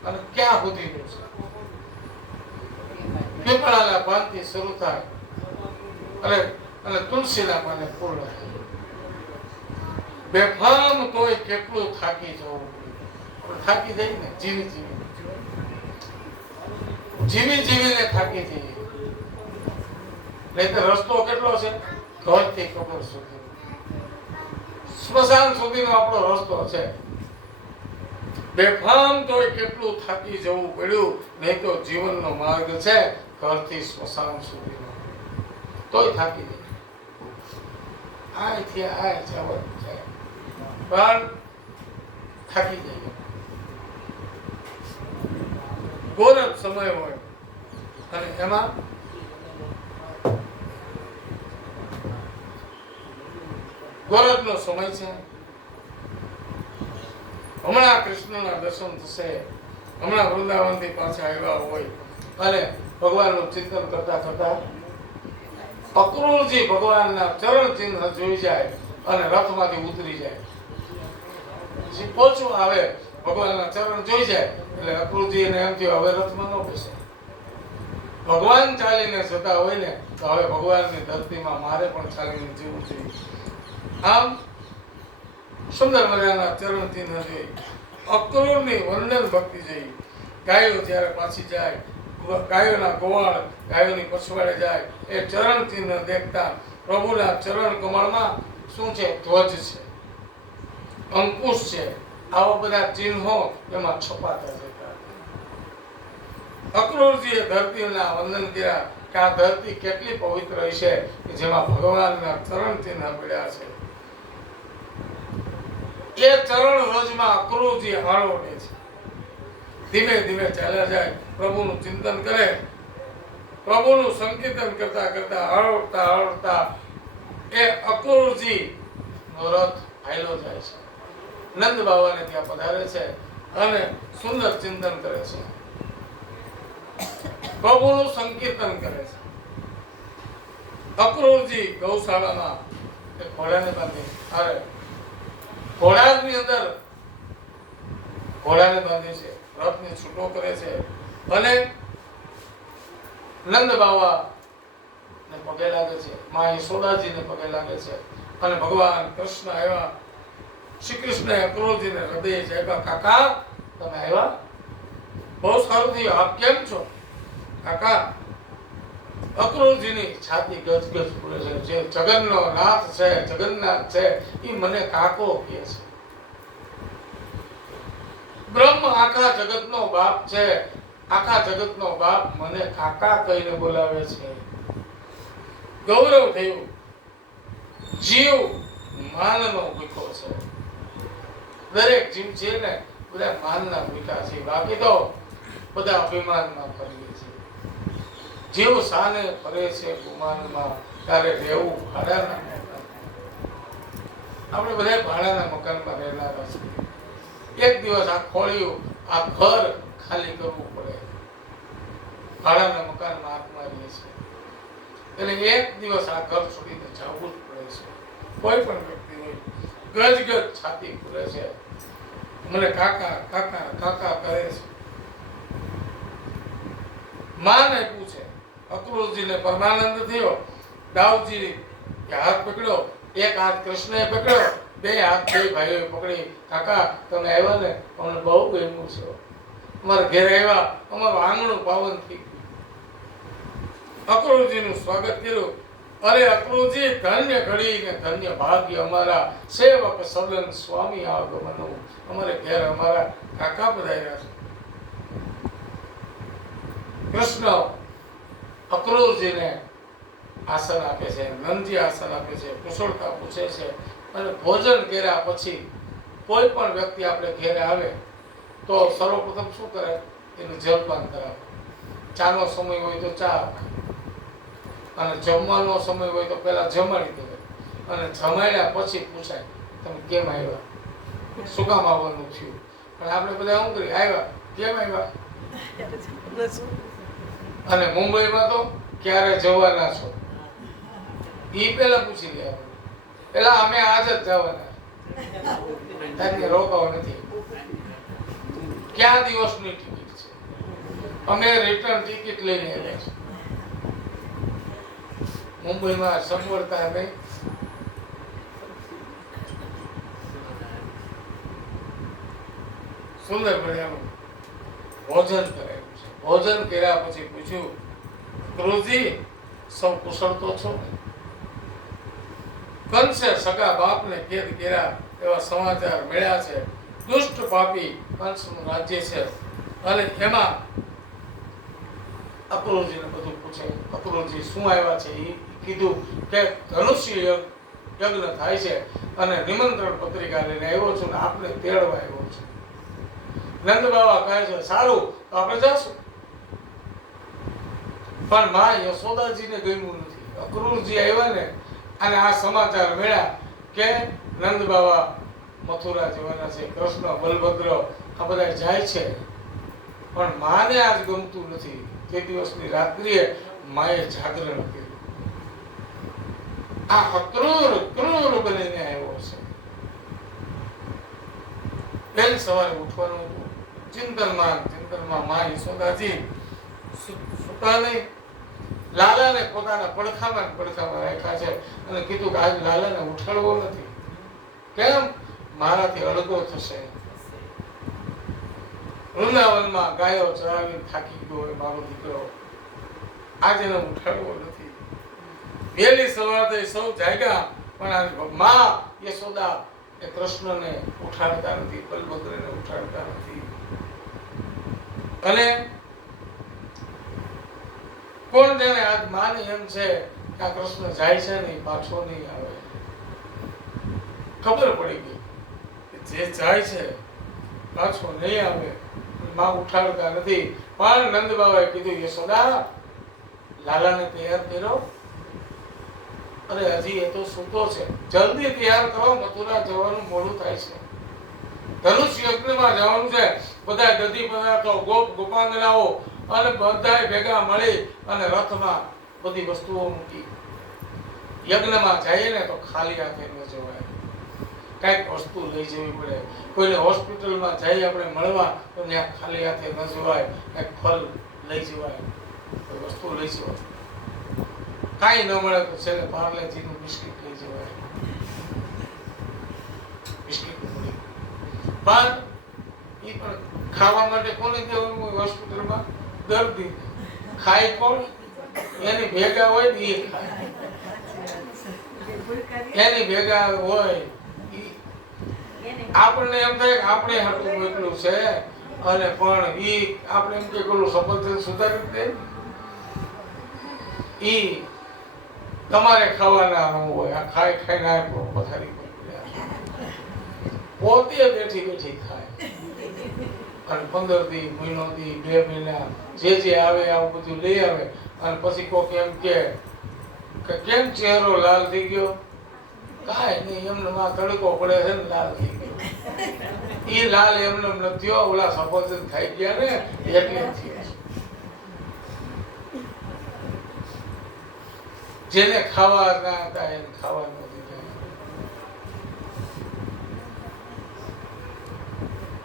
અને ક્યાં સુધીનું છે. પીપળાના પાનથી શરૂ થાય અને તુલસીના પાને પૂર્ણ થાય. બેફામ તોય કેટલું થાકી જવું. થાકી જઈએ ને, જીવીને થાકી જઈએ. નહીતર રસ્તો કેટલો છે? ઘરથી કબર સુધી, સ્મશાન સુધીનો આપણો રસ્તો છે. બેફામ તોય કેટલું થાકી જવું પડ્યું. નહીં તો જીવનનો માર્ગ છે ઘરથી સ્મશાન સુધીનો, તોય થાકી જાય. આયથી આય જવાનું છે પણ થાકી જાય. ગોરખ સમય હોય અને એમાં ગોરખનો સમય છે. હમણાં કૃષ્ણના દર્શન થશે, હમણાં વૃંદાવનથી પાછા આવ્યા હોય અને ભગવાનનું ચિંતન કરતા કરતા અક્રૂરજી ભગવાનના ચરણ ચિહ્ન જોઈ જાય અને રથમાંથી ઉતરી જાય. પછી પોચું આવે, ભગવાનના ચરણ જોઈ જાય એટલે અક્રૂરજી એને એમ થયું હવે રથમાં ન બેસે. ભગવાન ચાલીને જતા હોય ને તો હવે ભગવાનની ધરતીમાં મારે પણ ચાલીને જીવવું જોઈએ. આમ સુંદર મજાના ચરણ ચિહ્ન જોઈ, અક્રૂરની વંદન ભક્તિ જોઈ. ગાયો જ્યારે પાછી જાય, ગાયોના ગોવાળ ગાયોની પછવાડે જાય, એ ચરણ ચિહ્ન દેખતા પ્રભુના ચરણ કમળમાં શું છે? ધ્વજ છે, અંકુશ છે. આવા બધા ચિહ્નો એમાં છપાતા જતા. અક્રૂરજીએ ધરતીના વંદન કર્યા કે આ ધરતી કેટલી પવિત્ર હશે કે જેમાં ભગવાનના ચરણ ચિહ્ન પડ્યા છે. એ ચરણ રજમાં અક્રૂરજી આળોટે છે. ધીમે ધીમે ચાલ્યા જાય, પ્રભુનું ચિંતન કરે, પ્રભુનું સંકીર્તન કરતા કરતા હળવતા એ અક્રૂરજી નો રથ હાલ્યો જાય છે. નંદ બાવાને ત્યાં પધારે છે અને સુંદર ચિંતન કરે છે, પ્રભુનું સંકીર્તન કરે છે. અક્રૂરજી ગૌશાળામાં ઘોડાને બાંધી ઘોડાની અંદર ઘોડાને બાંધે છે, રથને છૂટો કરે છે અને નંદ બાવા ને પગે લાગે છે, મા યશોદાજીને પગે લાગે છે. અને ભગવાન કૃષ્ણ આવ્યા. શ્રી કૃષ્ણએ અક્રૂરજીને હૃદય જાગ્યા, કાકા તમે આવ્યા, બહુ સારું થયું, આપ કેમ છો કાકા? અક્રૂરજીની છાતી ગજગજ ફૂલે છે. જે જગતનો નાથ છે, જગન્નાથ છે, એ મને કાકો કહે છે. બ્રહ્મ આખા જગતનો બાપ છે, આખા જગતનો બાપ મને કાકા કહીને બોલાવે છે. ગૌરવ થયું. જીવ માનનો ભૂખો છે. દરેક જીવ છે ને બધા માનના ભૂખા છે, બાકી તો બધા અભિમાનમાં ફરીએ છે. જીવ સાને ફરે છે ગુમાનમાં, ત્યારે રહેવું ભાડાના મકાન. આપણે બધા ભાડાના મકાનમાં રહેનારા છીએ. એક દિવસ આ ખોળ્યું, આ ઘર ખાલી કરવું પડે, ભાડાના મકાનમાં હાથ મારીએ છીએ. એટલે એક દિવસ આ ઘર છોડીને જવું જ પડે છે. કોઈ પણ વ્યક્તિ હોય ગજ છાતી ફૂલે છે, મને કાકા કાકા કાકા કરે છે. માને પૂછે, અક્રૂરજીને પરમાનંદ થયો. દાઉદજી કે હાથ પકડ્યો, એક હાથ કૃષ્ણએ પકડ્યો, બે હાથ બે ભાઈઓએ પકડી. કાકા તમે આવ્યા ને અમને બહુ ગમ્યું છે, અમારા ઘેર આવ્યા, અમારું આંગણું પાવન થઈ ગયું. અક્રૂરજીનું સ્વાગત કર્યું. અરે અક્રૂરજી, ધન્ય ઘડી ને ધન્ય ભાગ્ય અમારા, સેવક સદન સ્વામી આગમનો. અમારે ઘેર અમારા કાકા પધાર્યા છે. કૃષ્ણ અક્રૂરજીને આસન આપે છે, નંદજી આસન આપે છે, કુશળતા પૂછે છે. અને ભોજન કર્યા પછી કોઈ પણ વ્યક્તિ આપણે ઘેરે આવે તો સર્વપ્રથમ શું કરે? એનું જલપાન કરાવે. ચાનો સમય હોય તો ચા આપે, અને જમવાનો સમય હોય તો પહેલા જમાડી દે, અને જમાડ્યા પછી પૂછાય તમે કેમ આવ્યા, શું કામ આવવાનું થયું. પણ આપણે બધા શું કરીએ? આવ્યા, કેમ આવ્યા? અને મુંબઈમાં તો ક્યારે જવાના છો ઈ પેલા પૂછી લે. પેલા અમે આજ જ જવાના, તારે રોકાવા નથી. ક્યાં દિવસની ટિકિટ છે? અમે રિટર્ન ટિકિટ લઈને આવ્યા છીએ. મુંબઈમાં સગવડતા નહીં. સુંદર મજાનું ભોજન કરાયું છે. ભોજન કર્યા પછી પૂછ્યું, ગુરુજી સૌ કુશળ તો છો? કંસે સગા બાપને કેદ કર્યા એવા સમાચાર મળ્યા છે. દુષ્ટ પાપી કંસનું રાજ્ય છે. અને એમાં અક્રૂરજીને બધું પૂછે. અક્રૂરજી શું આવ્યા છે એ કીધું કે ધનુષ્ય યજ્ઞ થાય છે અને નિમંત્રણ પત્રિકા લઈને આવ્યો છું ને આપને તેડવા આવ્યો છું. નંદ બાબા કહે છે સારું તો આપણે જશું. પણ માં યશોદાજીને ગમ્યું નથી. અક્રૂરજી આવ્યા ને અને આ સમાચાર મળ્યા કે નંદ બાબા મથુરા જવાના છે, કૃષ્ણ બલભદ્ર આ બધા જાય છે, પણ માને આજ ગમતું નથી. તે દિવસની રાત્રિએ માએ જાગરણ કર્યું. આ અક્રૂર ક્રૂર બનીને આવ્યો છે. બેન સવારે ઉઠવાનું હતું. ચિંતનમાં માં યશોદાજી સુતા નહીં. લાલાને પોતાના પડખામાં રાખ્યા છે અને કીધું કે આજ લાલાને ઉઠાડવો નથી. કેમ? મારાથી અડગો થશે. વૃંદાવનમાં ગાયો ચરાવીને થાકી ગયો હોય મારો દીકરો, આજે એને ઉઠાડવો નથી. વહેલી સવારે સૌ જાગ્યા, પણ માં યશોદા એ કૃષ્ણને ઉઠાડતા નથી, બલભદ્રને ઉઠાડતા નથી. અને કોણ જાણે આજ માને એમ છે કે આ કૃષ્ણ જાય છે ને પાછો નહીં આવે. ખબર પડી ગઈ જે જાય છે પાછો નહીં આવે. માં ઉઠાડતા નથી. પણ નંદ બાબાએ કીધું યશોદા લાલાને તૈયાર કર્યો. અરે હજી એ તો સૂતો છે, જલ્દી તૈયાર કરો, મથુરા જવાનું મોડું થાય છે. ધનુષ યજ્ઞમાં જવાનું છે. બધા દધી પદાર્થો ગોપ ગોપાંગનાઓ અને બધાય ભેગા મળી અને રથમાં બધી વસ્તુઓ મૂકી. યજ્ઞમાં જઈએ ને તો ખાલી હાથે ન જવાય, કઈક વસ્તુ લઈ જવી પડે. કોઈને હોસ્પિટલમાં જઈ આપણે મળવા તો ત્યાં ખાલી હાથે ન જવાય, કઈક ફળ લઈ જવાય, કોઈ વસ્તુ લઈ જવાય. કાંઈ ન મળે તો છે ને પાર્લેજીનું બિસ્કિટ લઈ જવાય. બિસ્કિટ મળી પણ એ પણ ખાવા માટે કોને દેવાનું હોય? હોસ્પિટલમાં દર્દી ખાય કોણ? એની ભેગા હોય ને એ ખાય. એની ભેગા હોય આપણને એમ થાય કે આપણે હાટું મોકલું છે, અને પણ ઈ આપણે એમ કે પેલું સફરજન સુધારી દે. ઈ તમારે ખાવાના હોય, આ ખાઈ ખાઈને આ પથારી પોતે બેઠી ખાય. અને 15 દી, મહિનો દી, 2 મહિના જે આવે આવું બધું લઈ આવે. અને પછી કોક એમ કે કેમ ચહેરો લાલ થઈ ગયો? કાંઈ નહીં, એમને માં તડકો પડે છે ને લાલ થઈ ગયો. એ લાલ એમને નથી, ઓલા સફરજન ખાઈ ગયા ને એટલે થયો. જેને ખાવા ના હતા એને ખાવા નથી.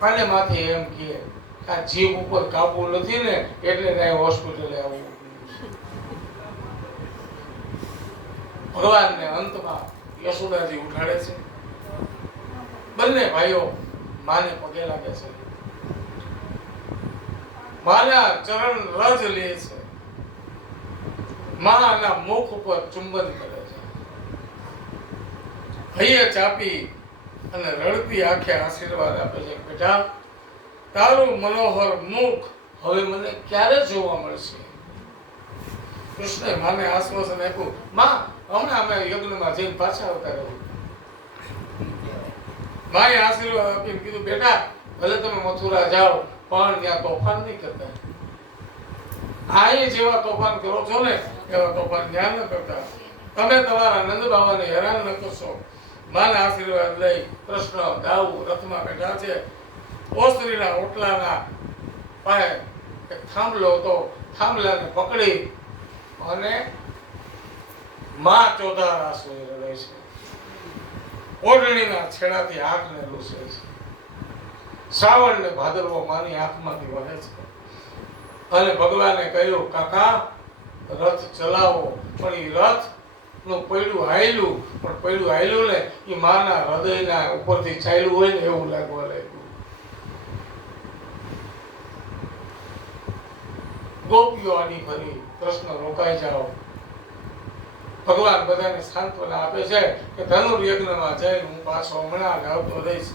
અને માથે એમ કે આ જીવ ઉપર કાબુ નથી ને એટલે ત્યાં હોસ્પિટલે આવવું. ભગવાનને અંતમાં યશોદાજી ઉઠાડે છે. બંને ભાઈઓ માને પગે લાગે છે, માના ચરણ રજ લે છે, માના મુખ ઉપર ચુંબન કરે છે. ભાઈએ ચાપી અને રડતી આંખે આશીર્વાદ આપે છે, બેટા તારું મનોહર મુખ હવે મને ક્યારે જોવા મળશે? કૃષ્ણએ માને આશ્વાસન આપ્યું, માં હમણાં અમે યજ્ઞમાં જઈને પાછા આવતા રહું. માએ આશીર્વાદ આપીને કીધું, બેટા ભલે તમે મથુરા જાઓ પણ ત્યાં તોફાન નહીં કરતા. અહીં જેવા તોફાન કરો છો ને એવા તોફાન ત્યાં ન કરતા. તમે તમારા નંદ બાબાને હેરાન ન કરશો. માના આશીર્વાદ લઈ કૃષ્ણ દાઉ રથમાં બેઠા છે. ઓસરીના ઓટલાના પાસે એક થાંભલો હતો. થાંભલાને પકડી અને માં ચોધાર આંસુએ રડે છે. ઓઢણીના છેડાથી આંખને લૂસે છે. શ્રાવણ ને ભાદરવો માની આંખમાંથી વહે છે. અને ભગવાને કહ્યું, કાકા રથ ચલાવો. પણ એ રથ નું પૈડું હાયલું, પણ પૈડું હાયલું ને એ માના હૃદયના ઉપરથી ચાલ્યું હોય ને એવું લાગવા લાગ્યું. ગોપીઓ આની ફરી, કૃષ્ણ રોકાઈ જાઓ. ભગવાન બધાને સાંત્વના આપે છે કે ધનુર્યજ્ઞમાં જઈને હું પાછો હમણાં જ આવતો રહીશ.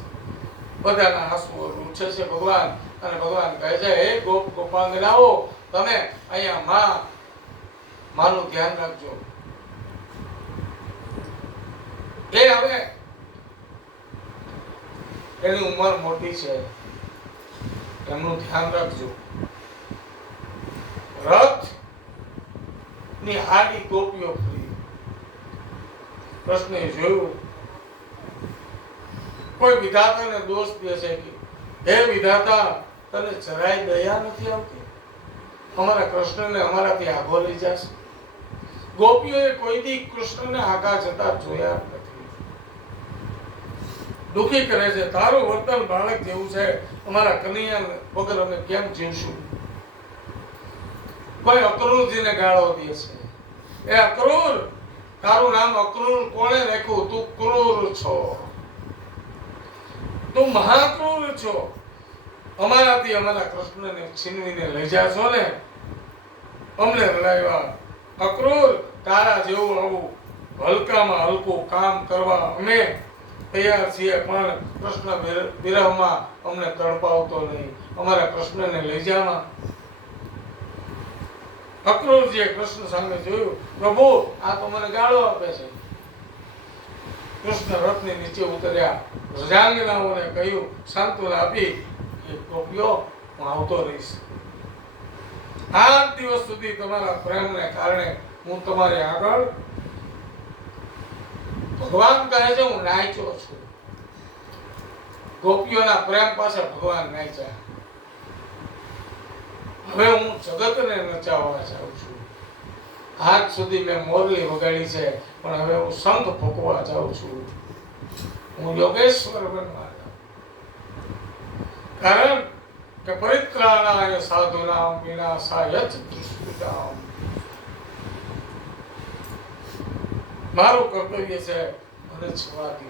બધાના આંસુઓ લૂછે છે ભગવાન. અને ભગવાન કહે છે, હે ગોપાંગનાઓ, તમે અહીંયા માનું ધ્યાન રાખજો. એ હવે એની ઉંમર મોટી છે, એમનું ધ્યાન રાખજો. રથ ની આડી ગોપીઓ ફરી. કૃષ્ણએ જોયું કોઈ વિધાતાને દોષ દે છે કે હે વિધાતા, તને જરાય દયા નથી આવતી? અમારા કૃષ્ણને અમારાથી આગો લઈ જશે. ગોપીઓએ કોઈ દી કૃષ્ણને આગા જતા જોયા નથી. દુખી કરે છે, તારું વર્તન બાળક જેવું છે. અમારા કનૈયા વગર અમે કેમ જીવશું? કોઈ અક્રૂરજીને ગાળો દે છે. એ અક્રૂર, તારું નામ અક્રૂર કોણે રાખ્યું? તું ક્રૂર છો, તું મહાક્રૂર છો. અમારાથી અમારા કૃષ્ણને છીનવીને લઈ જાશો ને, અમને રડાવ્યા. અક્રૂર, તારા જેવું આવું હલકામાં હલકું કામ કરવા અમે તૈયાર છીએ, પણ કૃષ્ણ વિરહમાં અમને તડપાવતો નહીં. અમારા કૃષ્ણને લઈ જામાં. અક્રૂરજીએ કૃષ્ણ સામે જોયું, પ્રભુ આ તો મને ગાળો આપે છે. કૃષ્ણ રથની નીચે ઉતર્યા. રજાંગનાઓને કહ્યું, સાંત્વના આપી કે ગોપીઓ, હું આવતો રહીશ. 8 દિવસ સુધી તમારા પ્રેમને કારણે હું તમારી આગળ, ભગવાન કહે છે, હું નાચ્યો છું. ગોપીઓના પ્રેમ પાસે ભગવાન નાચ્યા. હવે હું જગતને નચાવવા જાઉં છું. આજ સુધી મેં મોરલી વગાડી છે, પણ હવે હું શંખ ફૂંકવા જાઉં છું. હું યોગેશ્વર બનવા જાઉં. કારણ કે પરિત્રાણાય સાધુનામ વિનાશાય ચ દુષ્કૃતામ. મારું કર્તવ્ય છે મને છવા દો.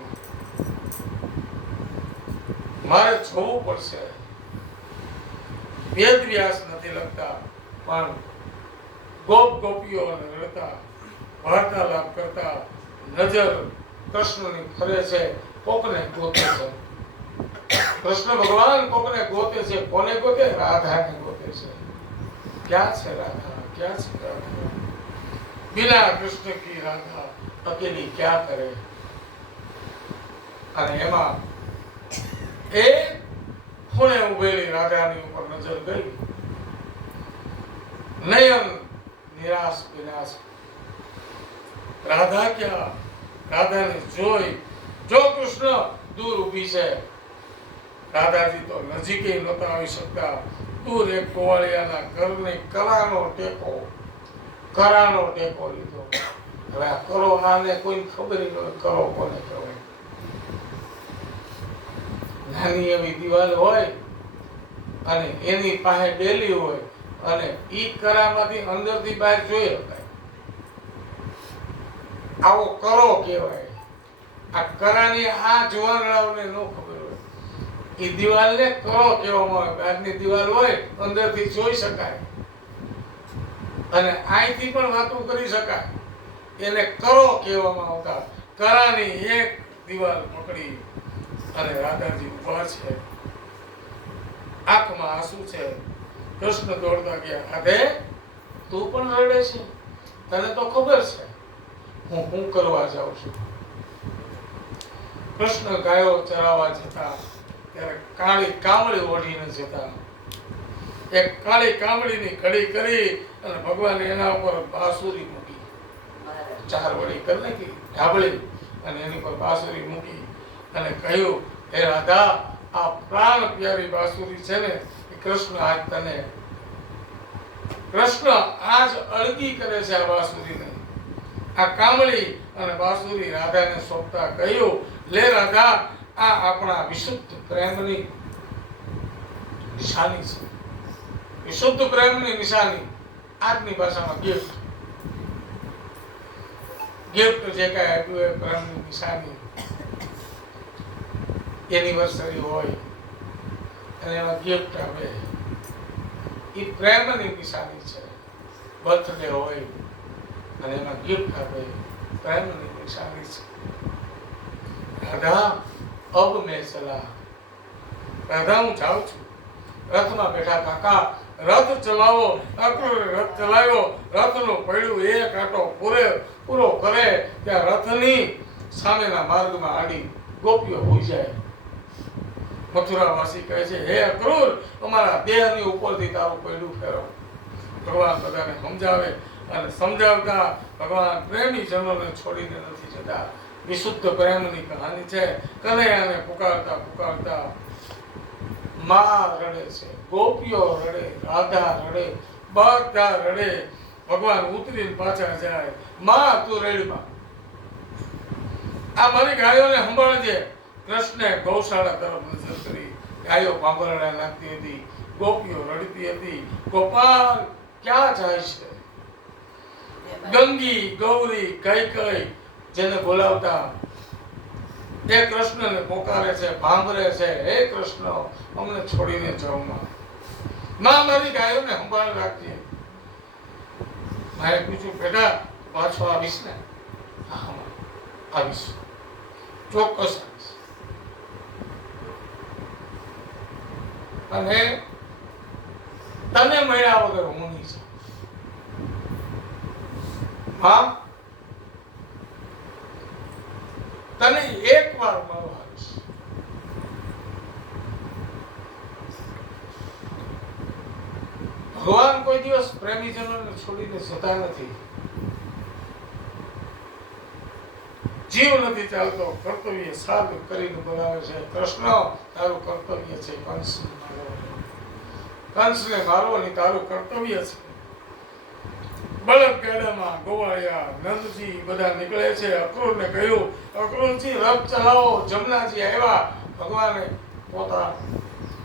મારે જોવું પડશે. વેદ વ્યાસ નથી લખતા, પણ ગોપીઓ રડતા, વાર્તાલાપ કરતા, નજર કૃષ્ણની ફરે છે, કોકને ગોતે છે. કૃષ્ણ ભગવાન કોકને ગોતે છે. કોને ગોતે? રાધાને ગોતે છે. ક્યાં છે રાધા? ક્યાં છે રાધા? બિના કૃષ્ણ કી રાધા અકેલી ક્યાં કરે? અને એમાં એ ખૂણે ઉભેલી રાધાની ઉપર નજર ગઈ. નયન નિરાશ વિનાશ. રાધા ક્યાં? રાધાને જોઈ, જો કૃષ્ણ દૂર ઊભી છે. રાધાજી તો નજીકે નહોતા આવી શકતા. દૂર એક ગોવાળિયાના ઘરની કરાનો ટેકો લીધો. હવે આ કરો, આને કોઈ ખબર ન, કરો કોને કહેવાય. નાની એવી દિવાલ હોય અને એની પાસે ડેલી હોય અને ઈ કરામાંથી અંદરથી બહાર જોઈ શકાય. આવો કરો કહેવાય. આ કરાની આ જુવાનડાઓને ન ખબર હોય. એ દિવાલને કરો કહેવામાં આવે. બહારની દિવાલ હોય, અંદરથી જોઈ શકાય અને અહીંથી પણ વાતો કરી શકાય. એને કરો કહેવામાં આવતા. કરાની એક દિવાલ પકડી અને રાધાજી ઉભા છે. આંખમાં આંસુ છે. કૃષ્ણ દોડતા ગયા, રાધે તું પણ રડે છે? તને તો ખબર છે હું શું કરવા જાઉં છું. કૃષ્ણ ગાયો ચરાવવા જતા ત્યારે કાળી કામળી ઓઢીને જતા. એક કાળી કામળીની ઘડી કરી અને ભગવાને એના ઉપર બાંસુરી મૂકી, 4 વળી કરી નાખી ઢાબળી અને એની પર બાંસુરી મૂકી અને કહ્યું, હે રાધા, આ પ્રાણ પ્યારી બાંસુરી છે ને એ કૃષ્ણ આજ તને, કૃષ્ણ આજ અળગી કરે છે આ બાંસુરીને. આ કામળી અને બાંસુરી રાધાને સોંપતા કહ્યું, લે રાધા, આ આપણા વિશુદ્ધ પ્રેમની નિશાની છે, વિશુદ્ધ પ્રેમની નિશાની. આજની ભાષામાં ગિફ્ટ, ગિફ્ટ જે કાંઈ આપ્યું એ પ્રેમની નિશાની. એનિવર્સરી હોય અને એમાં ગિફ્ટ આપે, એ પ્રેમની નિશાની છે. બર્થડે હોય અને એમાં ગિફ્ટ આપે, પ્રેમની નિશાની છે. રાધા, અબ મેં ચલા, રાધા હું જાઉં છું. રથમાં બેઠા કાકા, રથ ચલાવો. અક્રૂરે રથ ચલાવ્યો. રથનું પૈડું એક આંટો પૂરો કરે ત્યાં રથની સામેના માર્ગમાં આડી ગોપીઓ હોઈ જાય. મથુરાવાસી કહે છે, હે અક્રૂર, અમારા દેહની ઉપરથી તારું પૈડું ફેરવ. ભગવાન બધાને સમજાવે અને સમજાવતા ભગવાન પ્રેમી જનોને છોડીને નથી જતા. વિશુદ્ધ પ્રેમની કહાની છે. કનૈયાને પુકારતા પુકારતા માં રડે છે, ગોપીઓ રડે, રાધા રડે, બધા રડે. ભગવાન ઉતરીને પાછા જાય. માં, તું રડમાં, આ મારી ગાયોને સંભાળજે. કૃષ્ણે ગૌશાળા તરફ નજર કરી. ગાયો પાંભરડા નાખતી હતી, ગોપીઓ રડતી હતી. ગોપાલ ક્યાં જાય છે? ગંગી, ગૌરી, કઈ જેને બોલાવતા એ કૃષ્ણને પોકારે છે, ભાંભરે છે, હે કૃષ્ણ, અમને છોડીને જાઓ માં. માં, મારી ગાયોને સંભાળ રાખજે. મારે પૂછ્યું, બેટા પાછો આવીશ ને? હા આવીશ, ચોક્કસ આવીશ. અને તને મળ્યા વગર હું નહીં જાઉં. હા, તને એક વાર મળવા આવીશ. ભગવાન કોઈ દિવસ પ્રેમીજનોને છોડીને જતા નથી. જીવ નથી ચાલતો, કર્તવ્ય સારું કરીને બનાવે છે. કૃષ્ણ, તારું કર્તવ્ય છે કંસને મારવાનું. કંસને મારવાની તારું કર્તવ્ય છે. બળદગાડામાં ગોવાળિયા, નંદજી બધા નીકળે છે. અક્રૂરને કહ્યું, અક્રૂરજી રથ ચલાવો. જમનાજી આવ્યા. ભગવાને પોતા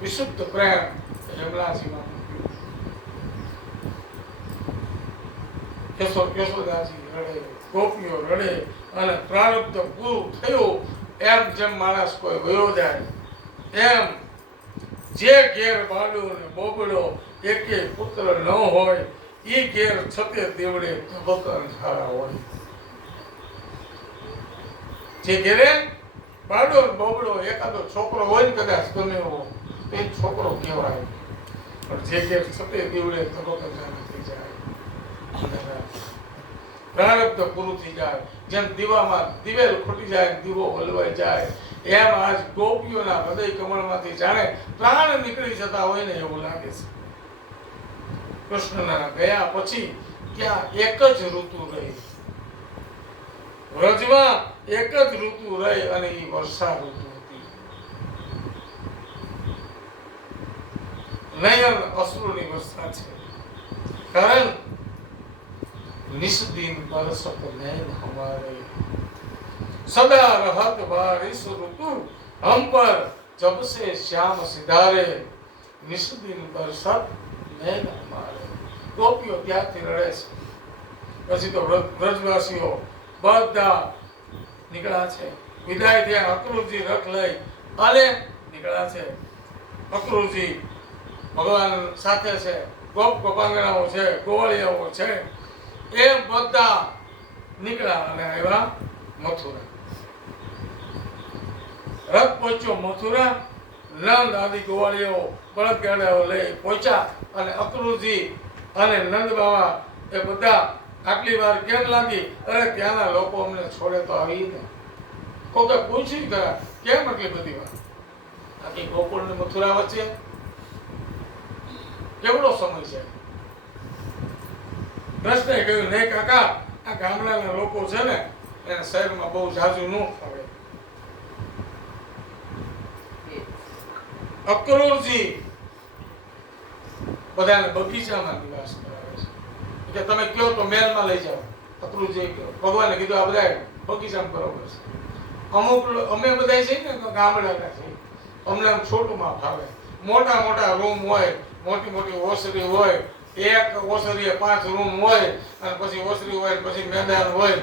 વિશુદ્ધ પ્રેમ જમનાજીમાં યશોદાજી રડે, ગોપીઓ રડે અને પ્રારબ્ધ પૂરું થયું. એમ જેમ માણસ કોઈ વયો જાય એમ જે ઘેર બાળો ને બોબડો એકે પુત્ર ન હોય એ ઘેર છતે દેવડે ધબક અંધારા હોય. જે ઘેરે બાળો બોબડો એકાદો છોકરો હોય ને કદાચ ગમે એવો એ છોકરો કહેવાય, પણ જે ઘેર છતે દેવડે ધબક અંધારા થઈ જાય, પ્રારબ્ધ પૂરું થઈ જાય. જેમ દીવામાં દિવેલ ખૂટી જાય, દીવો હલવાઈ જાય, એમ આજ ગોપીઓના હૃદય કમળમાંથી જાણે પ્રાણ નીકળી જતા હોય ને એવું લાગે છે. કૃષ્ણના ગયા પછી ત્યાં એક જ ઋતુ રહી. વ્રજમાં એક જ ઋતુ રહી અને એ વર્ષા ઋતુ હતી. નયન અશ્રુની વર્ષા છે. કારણ निस दिन बरसत नैन हमारे, सदा रहत बारिश ऋतु हम पर जब से श्याम सिधारे, निस दिन बरसत नैन हमारे. ગોપીઓ ત્યાંથી રડે છે. પછી તો વ્રજવાસીઓ બધા નીકળ્યા છે. વિદાય થયા. અક્રૂરજી રથ લઈ અને નીકળ્યા છે. અક્રૂરજી ભગવાન સાથે છે, ગોપાંગનાઓ છે, ગોવાળિયાઓ છે, એ બધા નીકળ્યા અને આવ્યા મથુરા. રથ પહોંચ્યો મથુરા. નંદ આદિ ગોવાળીઓ બળદગાડાઓ લઈ પહોંચ્યા અને અક્રૂરજી અને નંદ બાબા એ બધા આટલી વાર કેમ લાગી? અરે ત્યાંના લોકો અમને છોડે તો આવી ને. કોકે પૂછ્યું ખરા કેમ આટલી બધી વાર? આખી ગોકુળ ને મથુરા વચ્ચે કેવડો સમય છે? કૃષ્ણે કહ્યું નહીં કાકા, આ ગામડાના લોકો છે ને એને શહેરમાં બહુ ઝાઝુ ન ફાવે. અક્રૂરજી બધાને બગીચામાં નિવાસ કરાવે છે કે તમે કયો તો મહેલમાં લઈ જાઓ. અક્રૂરજી ભગવાને કીધું આ બધા બગીચામાં બરોબર છે. અમુક અમે બધા છે ને ગામડાના છે, અમને આમ છોટુંમાં ફાવે. મોટા મોટા રૂમ હોય, મોટી મોટી ઓસરી હોય, એક ઓસરીએ 5 રૂમ હોય અને પછી ઓસરી હોય પછી મેદાન હોય.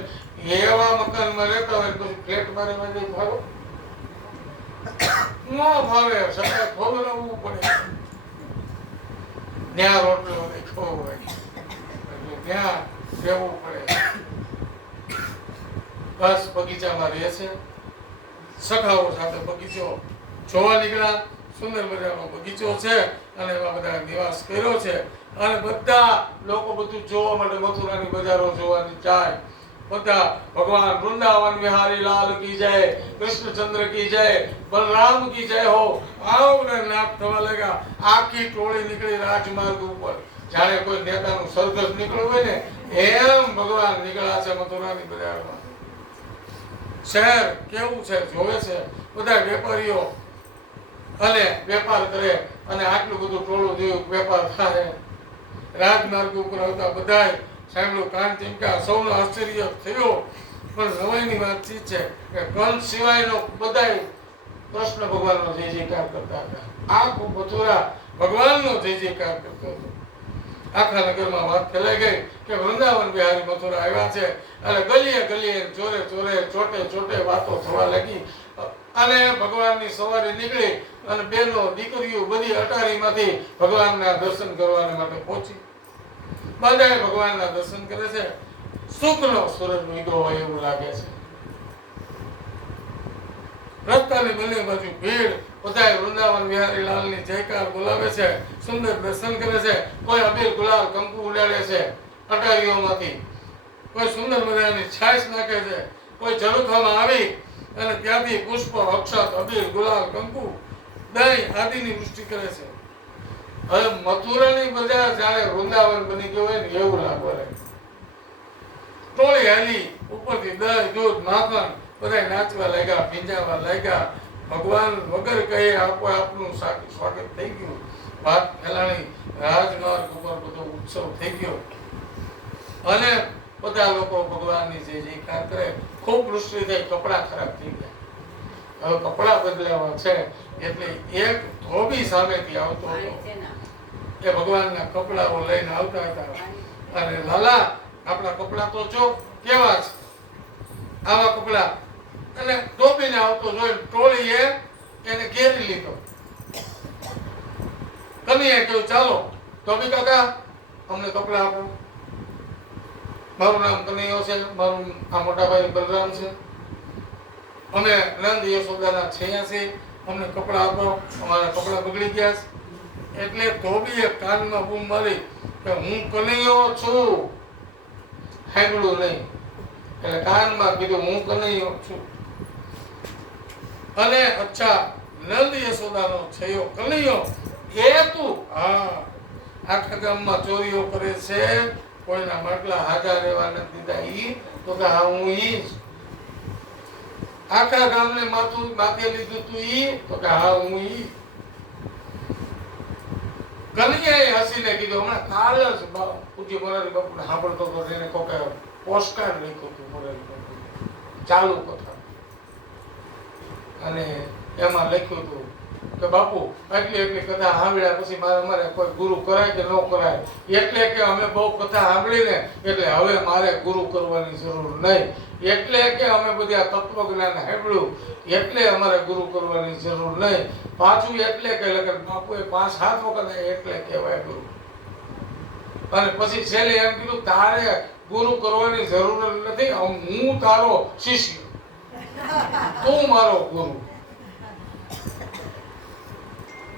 એવા મકાનમાં રહેતા હોય પછી ફ્લેટમાં રહેવા દે ફાવો ન ફાવે. સતત ખવડાવવું પડે. ત્યાં રોટલો દેખો હોય એટલે ત્યાં રહેવું પડે. બસ બગીચામાં રહે છે. સખાઓ સાથે બગીચો જોવા નીકળ્યા. સુંદર મજાનો બગીચો છે અને એમાં બધા નિવાસ કર્યો છે અને બધા લોકો બધું જોવા માટે મથુરાની બજારો જોવાની જાય. બધા ભગવાન વૃંદાવન વિહારી લાલ કી જય, કૃષ્ણચંદ્ર કી જય, બલરામ કી જય હો. આવને નાપ થવા લાગ્યા. આખી ટોળી નીકળી રાજમાર્ગ ઉપર. જાણે કોઈ નેતાનું સરઘસ નીકળ્યું હોય ને એમ ભગવાન નીકળ્યા છે મથુરાની બજારમાં. શહેર કેવું છે જોવે છે. બધા વેપારીઓ અને વેપાર કરે અને આટલું બધું ટોળું જેવું વેપાર થાય. રાજમાર્ગ ઉપર આવતા બધાય સાંભળ્યું, કાન ચીમકા, સૌનો આશ્ચર્ય થયો. પણ નવાઈની વાત છે કે કંસ સિવાયનો બધાય કૃષ્ણ ભગવાનનો જય જયકાર કરતા હતા. આખું મથુરા ભગવાનનો જય જયકાર કરતો હતો. આખા નગરમાં વાત ફેલાઈ ગઈ કે વૃંદાવન બિહારી મથુરા આવ્યા છે. અને ગલીએ ગલીએ ચોરે ચોરે ચોટે ચોટે વાતો થવા લાગી. અને ભગવાનની સવારે નીકળી અને બેનો દીકરીઓ બધી અટારીમાંથી ભગવાનના દર્શન કરવા માટે પહોંચી. બધાએ ભગવાનના દર્શન કરે છે. સુખનો સૂરજ ઉગ્યો હોય એવું લાગે છે. રસ્તાની બંને બાજુ ભીડ. બધાએ વૃંદાવન વિહારી લાલની જયકાર બોલાવે છે. સુંદર દર્શન કરે છે. કોઈ અબીર ગુલાલ કંકુ ઉડાડે છે અટારીઓમાંથી. કોઈ સુંદર મજાની છાશ નાખે છે. કોઈ ઝરૂખામાં આવી અને ત્યાંથી પુષ્પ, અક્ષત, અબીર, ગુલાલ, કંકુ, દહીં આદિની વૃષ્ટિ કરે છે. હવે મથુરાની બજાર જાણે વૃંદાવન બની ગયું હોય ને એવું લાગવા. ટોળી હાલી. ઉપરથી દહીં, દૂધ, માખણ બધા નાચવા લાગ્યા, ભીંજાવા લાગ્યા. ભગવાન વગર કહે આપો આપનું સ્વાગત થઈ ગયું. વાત ફેલાણી. રાજમાર્ગ ઉપર બધો ઉત્સવ થઈ ગયો અને બધા લોકો ભગવાનની જય જયકાર કરે. ખૂબ વૃષ્ટિ થઈ. કપડા ખરાબ થઈ ગયા. હવે કપડા બદલાવા છે એટલે એક ધોબી સામેથી આવતો હતો. એ ભગવાનના કપડાઓ લઈને આવતા હતા અને લાલા આપણા કપડા તો જો કેવા છે, આવા કપડા. અને ધોબીને આવતો જોઈ ટોળીએ એને ઘેરી લીધો. કનૈયાએ કહ્યું ચાલો ધોબી કાકા અમને કપડા આપો. મારું નામ કનૈયો છે, મારું આ મોટા ભાઈ બલરામ છે, અમે નંદ યશોદાના છૈયા છે, અમને કપડા આપો, અમારા કપડા બગડી ગયા છે. એટલે ધોબીએ કાનમાં બૂમ મારી કે હું કનૈયો છું, સાંભળ્યું નહીં. એટલે કાનમાં કીધું હું કનૈયો છું. અને અચ્છા નંદ યશોદાનો છૈયો કનૈયો એ તું? હા. આખા ગામમાં ચોરીઓ કરે છે, કોઈના માટલા હાજર રહેવા નથી દીધા ઈ? તો કે હા હું ઈ જ. આખા ગામને માથે લીધું તું ઈ? તો કે હા હું ઈ. કનૈયાએ હસીને કીધું હમણાં કાલ જ પૂજ્ય મોરારી બાપુને સાંભળતો હતો એને કોકે પોસ્ટકાર્ડ લખ્યું હતું મોરારી બાપુ ચાલુ કથા અને એમાં લખ્યું હતું કે બાપુ એટલી કથા સાંભળ્યા પછી મારે કોઈ ગુરુ કરાય કે ન કરાય. એટલે કે અમે બહુ કથા સાંભળીને એટલે હવે મારે ગુરુ કરવાની જરૂર નહીં. એટલે કે અમે બધી આ તત્વજ્ઞાન સાંભળ્યું એટલે અમારે ગુરુ કરવાની જરૂર નહીં. પાછું એટલે કે બાપુએ 5-7 વખત એટલે કહેવાય ગુરુ. અને પછી છેલ્લે એમ કીધું તારે ગુરુ કરવાની જરૂર નથી, હું તારો શિષ્ય, તું મારો ગુરુ.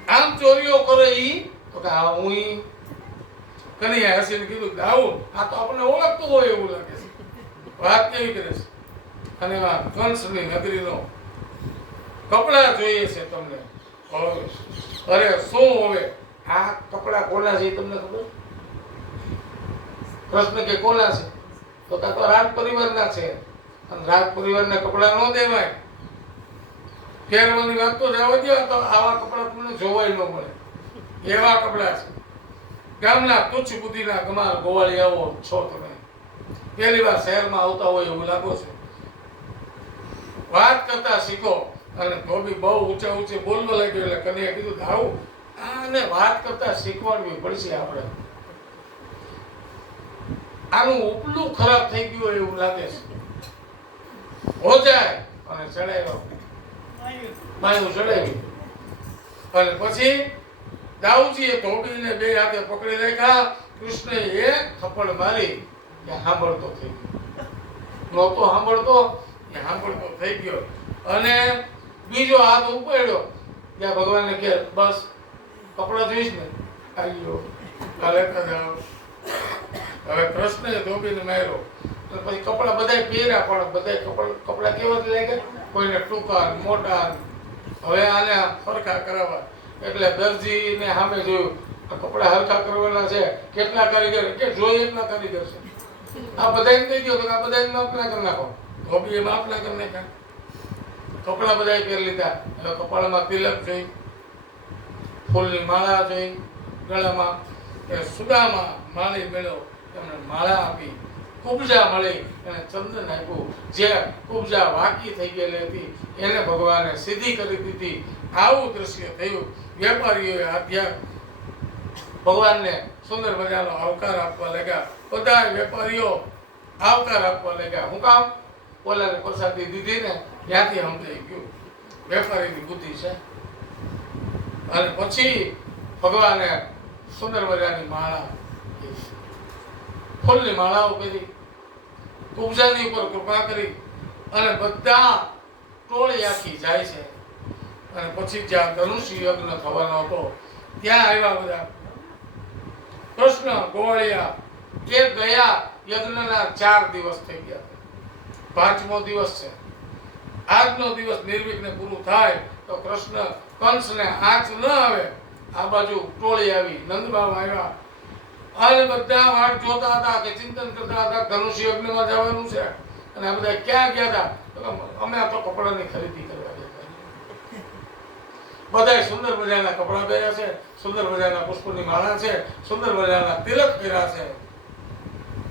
આમ ચોરીઓ કરે ઈ? તો કે હા હું ઈ. કનૈયા હસીને કીધું દાઉદ આ તો આપણને ઓળખતું હોય એવું લાગે છે, વાત કેવી કરે છે. અને આ કંસની નગરીનો કપડા જોઈએ છે તમને. અરે શું હવે આ કપડા કોના છે તમને ખબર? પ્રશ્ન કે કોના છે? તો કાં તો રાજ પરિવારના છે, અને રાજ પરિવારના કપડા ન દેવાય. પહેરવાની વાત તો જવા દો, તો આવા કપડા તમને જોવાય ન મળે એવા કપડા છે. ગામના તુચ્છ બુદ્ધિના ગમાર ગોવાળિયાઓ છો તમે, પહેલી વાર શહેરમાં આવતા હોય એવું લાગો છે. વાત કરતા શીખો. અને ધોબી બહુ ઊંચે ઊંચે બોલવા લાગ્યો એટલે કનૈયા કીધું આવું આને વાત કરતા શીખવાડવી પડશે આપણે. આનું ઉપલું ખરાબ થઈ ગયું એવું લાગે છે. હો જાય અને ચડાવ્યો માયું ચડાવ્યું. અને પછી દાઉદજીએ ધોબીને બે હાથે પકડી રાખ્યા. કૃષ્ણએ એક થપ્પડ મારી કે સાંભળતો થઈ ગયો. નહોતો સાંભળતો એ સાંભળતો થઈ ગયો. અને બીજો હાથ ઉપાડ્યો ત્યાં ભગવાનને કે બસ કપડા જોઈશ ને આવ્યો કાલે જાઓ. હવે કૃષ્ણએ ધોબીને માર્યો. પછી કપડા બધા પહેર્યા, પણ બધા કપડા કેવા લાગ્યા? કોઈને ટૂંકા મોટા. હવે આને સરખા કરાવવા એટલે દરજીને સામે જોયું આ કપડા હરખા કરવાના છે. કેટલા કારીગર કે જોઈએ એટલા કારીગર છે. આ બધાને કહી દો તો આ બધાને માપના કરી નાખો. ધોબીએ માપના કરી નાખ્યા. કપડા બધા પહેરી લીધા. હવે કપાળમાં તિલક જોઈ, ફૂલની માળા જોઈ, ગળામાં એ સુદામા માળી મેળ્યો, એમને માળા આપી. કુબજા મળી એને ચંદન આપ્યું. જે કુબજા વાકી થઈ ગયેલી હતી એને ભગવાને સીધી કરી દીધી. આવું દ્રશ્ય થયું. વેપારીઓએ આધ્યા ભગવાનને સુંદર મજાનો આવકાર આપવા લાગ્યા. બધા વેપારીઓ આવકાર આપવા લાગ્યા. હું કામ? ઓલાને પ્રસાદી દીધી ને ત્યાંથી સમજાઈ ગયું વેપારીની બુદ્ધિ છે. અને પછી ભગવાને સુંદર મજાની માળા, ફૂલની માળાઓ કરી, કુબજાની ઉપર કૃપા કરી, અને બધા ટોળી આખી જાય છે. અને પછી જ્યાં ધનુષ્ય યજ્ઞ થવાનો હતો ત્યાં આવ્યા બધા. કૃષ્ણ ગોવાળિયા એ ગયા યજ્ઞના 4 દિવસ થઈ ગયા. 5મો દિવસ છે. આજનો દિવસ નિર્વિઘ્ને પૂરું થાય તો કૃષ્ણ કંસને આંચ ન આવે આ બાજુ ટોળી આવી, નંદબાવા આવ્યા. અને બધા વાટ જોતા હતા કે ચિંતન કરતા હતા ધનુષ્ય યજ્ઞમાં જવાનું છે. અને આ બધા ક્યાં ગયા હતા? અમે આ તો કપડાની ખરીદી કરવા ગયા. બધા સુંદર મજાના કપડા પહેર્યા છે, સુંદર મજાના પુષ્પની માળા છે, સુંદર મજાના તિલક કર્યા છે.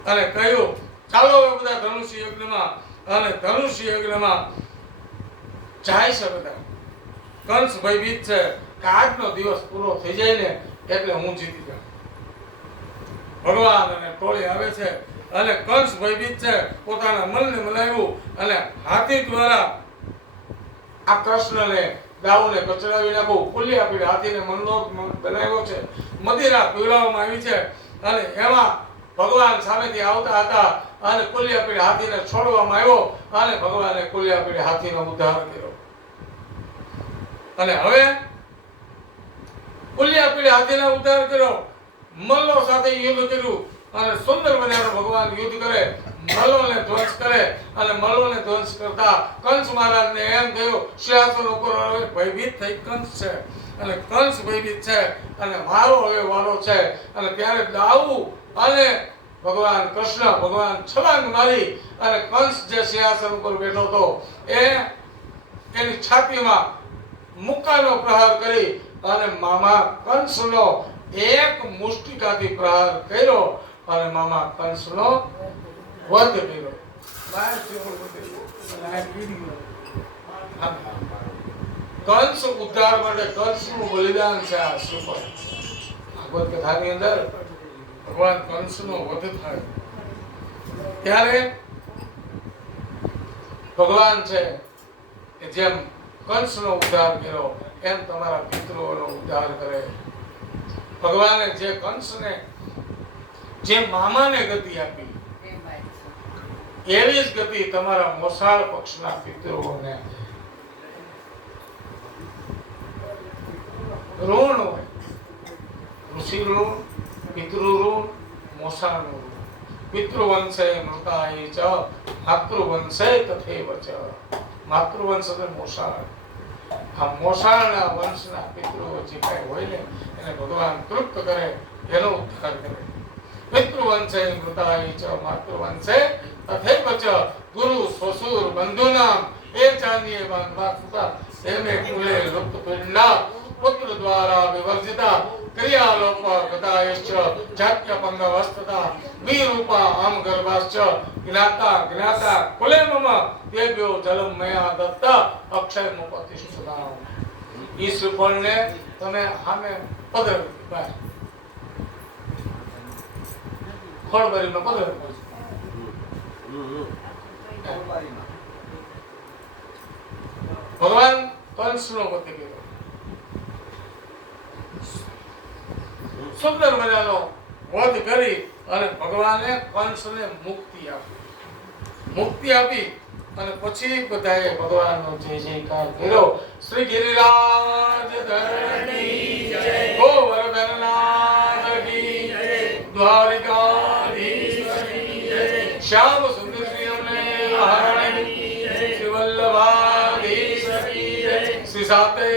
અને કહ્યું ચાલો હવે બધા ધનુષ્ય યજ્ઞમાં. અને ધનુષ્ય યજ્ઞમાં જાય છે બધા. કંસ ભયભીત છે કે આજનો દિવસ પૂરો થઈ જાય ને એટલે હું જીતી જાઉં. ભગવાન અને ટોળી આવે છે. અને કંસ ભયભીત છે, પોતાના મનને મનાવ્યું અને હાથી દ્વારા આ કૃષ્ણને દાઉને કચડાવી નાખું. ફૂલી આપી હાથીને મનનો બનાવ્યો છે. મદિરા પીવડાવવામાં આવી છે. અને એમાં ભગવાન સામેથી આવતા હતા અને કુલિયા પીડે હાથીને છોડવામાં આવ્યો. અને ભગવાને કુલિયા પીડે હાથીનો ઉદ્ધાર કર્યો. અને હવે કુલિયા પીડે હાથીનો ઉદ્ધાર કર્યો. મલ્લો સાથે યુદ્ધ કર્યું. અને સુંદર મજાનો ભગવાન યુદ્ધ કરે, મલ્લોને ધ્વંસ કરે. અને મલ્લોને ધ્વંસ કરતા કંસ મહારાજને એમ થયું સિંહાસન ઉપર હવે ભયભીત થઈ કંસ છે. અને કંસ ભયભીત છે અને મારો હવે વારો છે. અને ત્યારે દાઉ અને ભગવાન કૃષ્ણ ભગવાન છલાંગ મારી અને કંસ જે સિંહાસન ઉપર બેઠો હતો એની છાતીમાં મુક્કાનો પ્રહાર કરી અને મામા કંસનો એક મુષ્ટિકાથી પ્રહાર કર્યો અને મામા કંસનો વધ કર્યો. કંસ ઉદ્ધાર માટે કંસનું બલિદાન છે. આ શ્રીમદ ભાગવત કથાની અંદર ભગવાન કંસનો વધ થાય ત્યારે ભગવાન છે કે જેમ કંસનો ઉદ્ધાર કર્યો એમ તમારા પિતૃઓનો ઉદ્ધાર કરે. ભગવાને જે કંસને જે મામાને ગતિ આપી એવી જ ગતિ તમારા મોસાળ પક્ષના પિતૃઓને. ઋણ હોય, ઋષિ ઋણ, પિતૃઋણ મોસાળનું ઋણ. પિતૃવંશે મૃતાય ચ માતૃવંશે તથૈવ ચ. માતૃવંશ એટલે મોસાળ. આ મોસાળના વંશના પિતૃઓ જે કાંઈ હોય ને એને ભગવાન તૃપ્ત કરે, એનો ઉદ્ધાર કરે. પિતૃવંશે મૃતાય ચ માતૃવંશે તથૈવ ચ ગુરુ શ્વશુર બંધુનામ એ ચાંદીએ બાંધવા સુતા તેમે કુલે લુપ્ત પિંડા પુત્ર દ્વારા વિવર્જિતા ક્રિયાલોપ ગતાયશ્ચ જાત્ય પંગવસ્તતા વિરૂપા આમ ગર્ભાશ્ચ જ્ઞાતા કુલે મમ તેભ્યો જલમ મયા દત્તા અક્ષય મુપતિષ્ઠતા. ઈ શ્રીફળને તમે સામે પધરાવી બહાર ફળ ભરીને પધરાવી. ભગવાન કંસનો પતિ કીધો, સુંદર મજાનો વધ કરી અને ભગવાને કંસને મુક્તિ આપી અને પછી બધાએ ભગવાનનો જય જયકાર કર્યો. શ્રી ગિરિરાજ ધરણી જય, ગોવર્ધનનાથ કી જય, દ્વારિકાધીશ કી જય, શ્યામ સુંદર શ્રી અમને હરણ કી જય, શ્રી વલ્લભાધીશ કી જય, શ્રી સાતે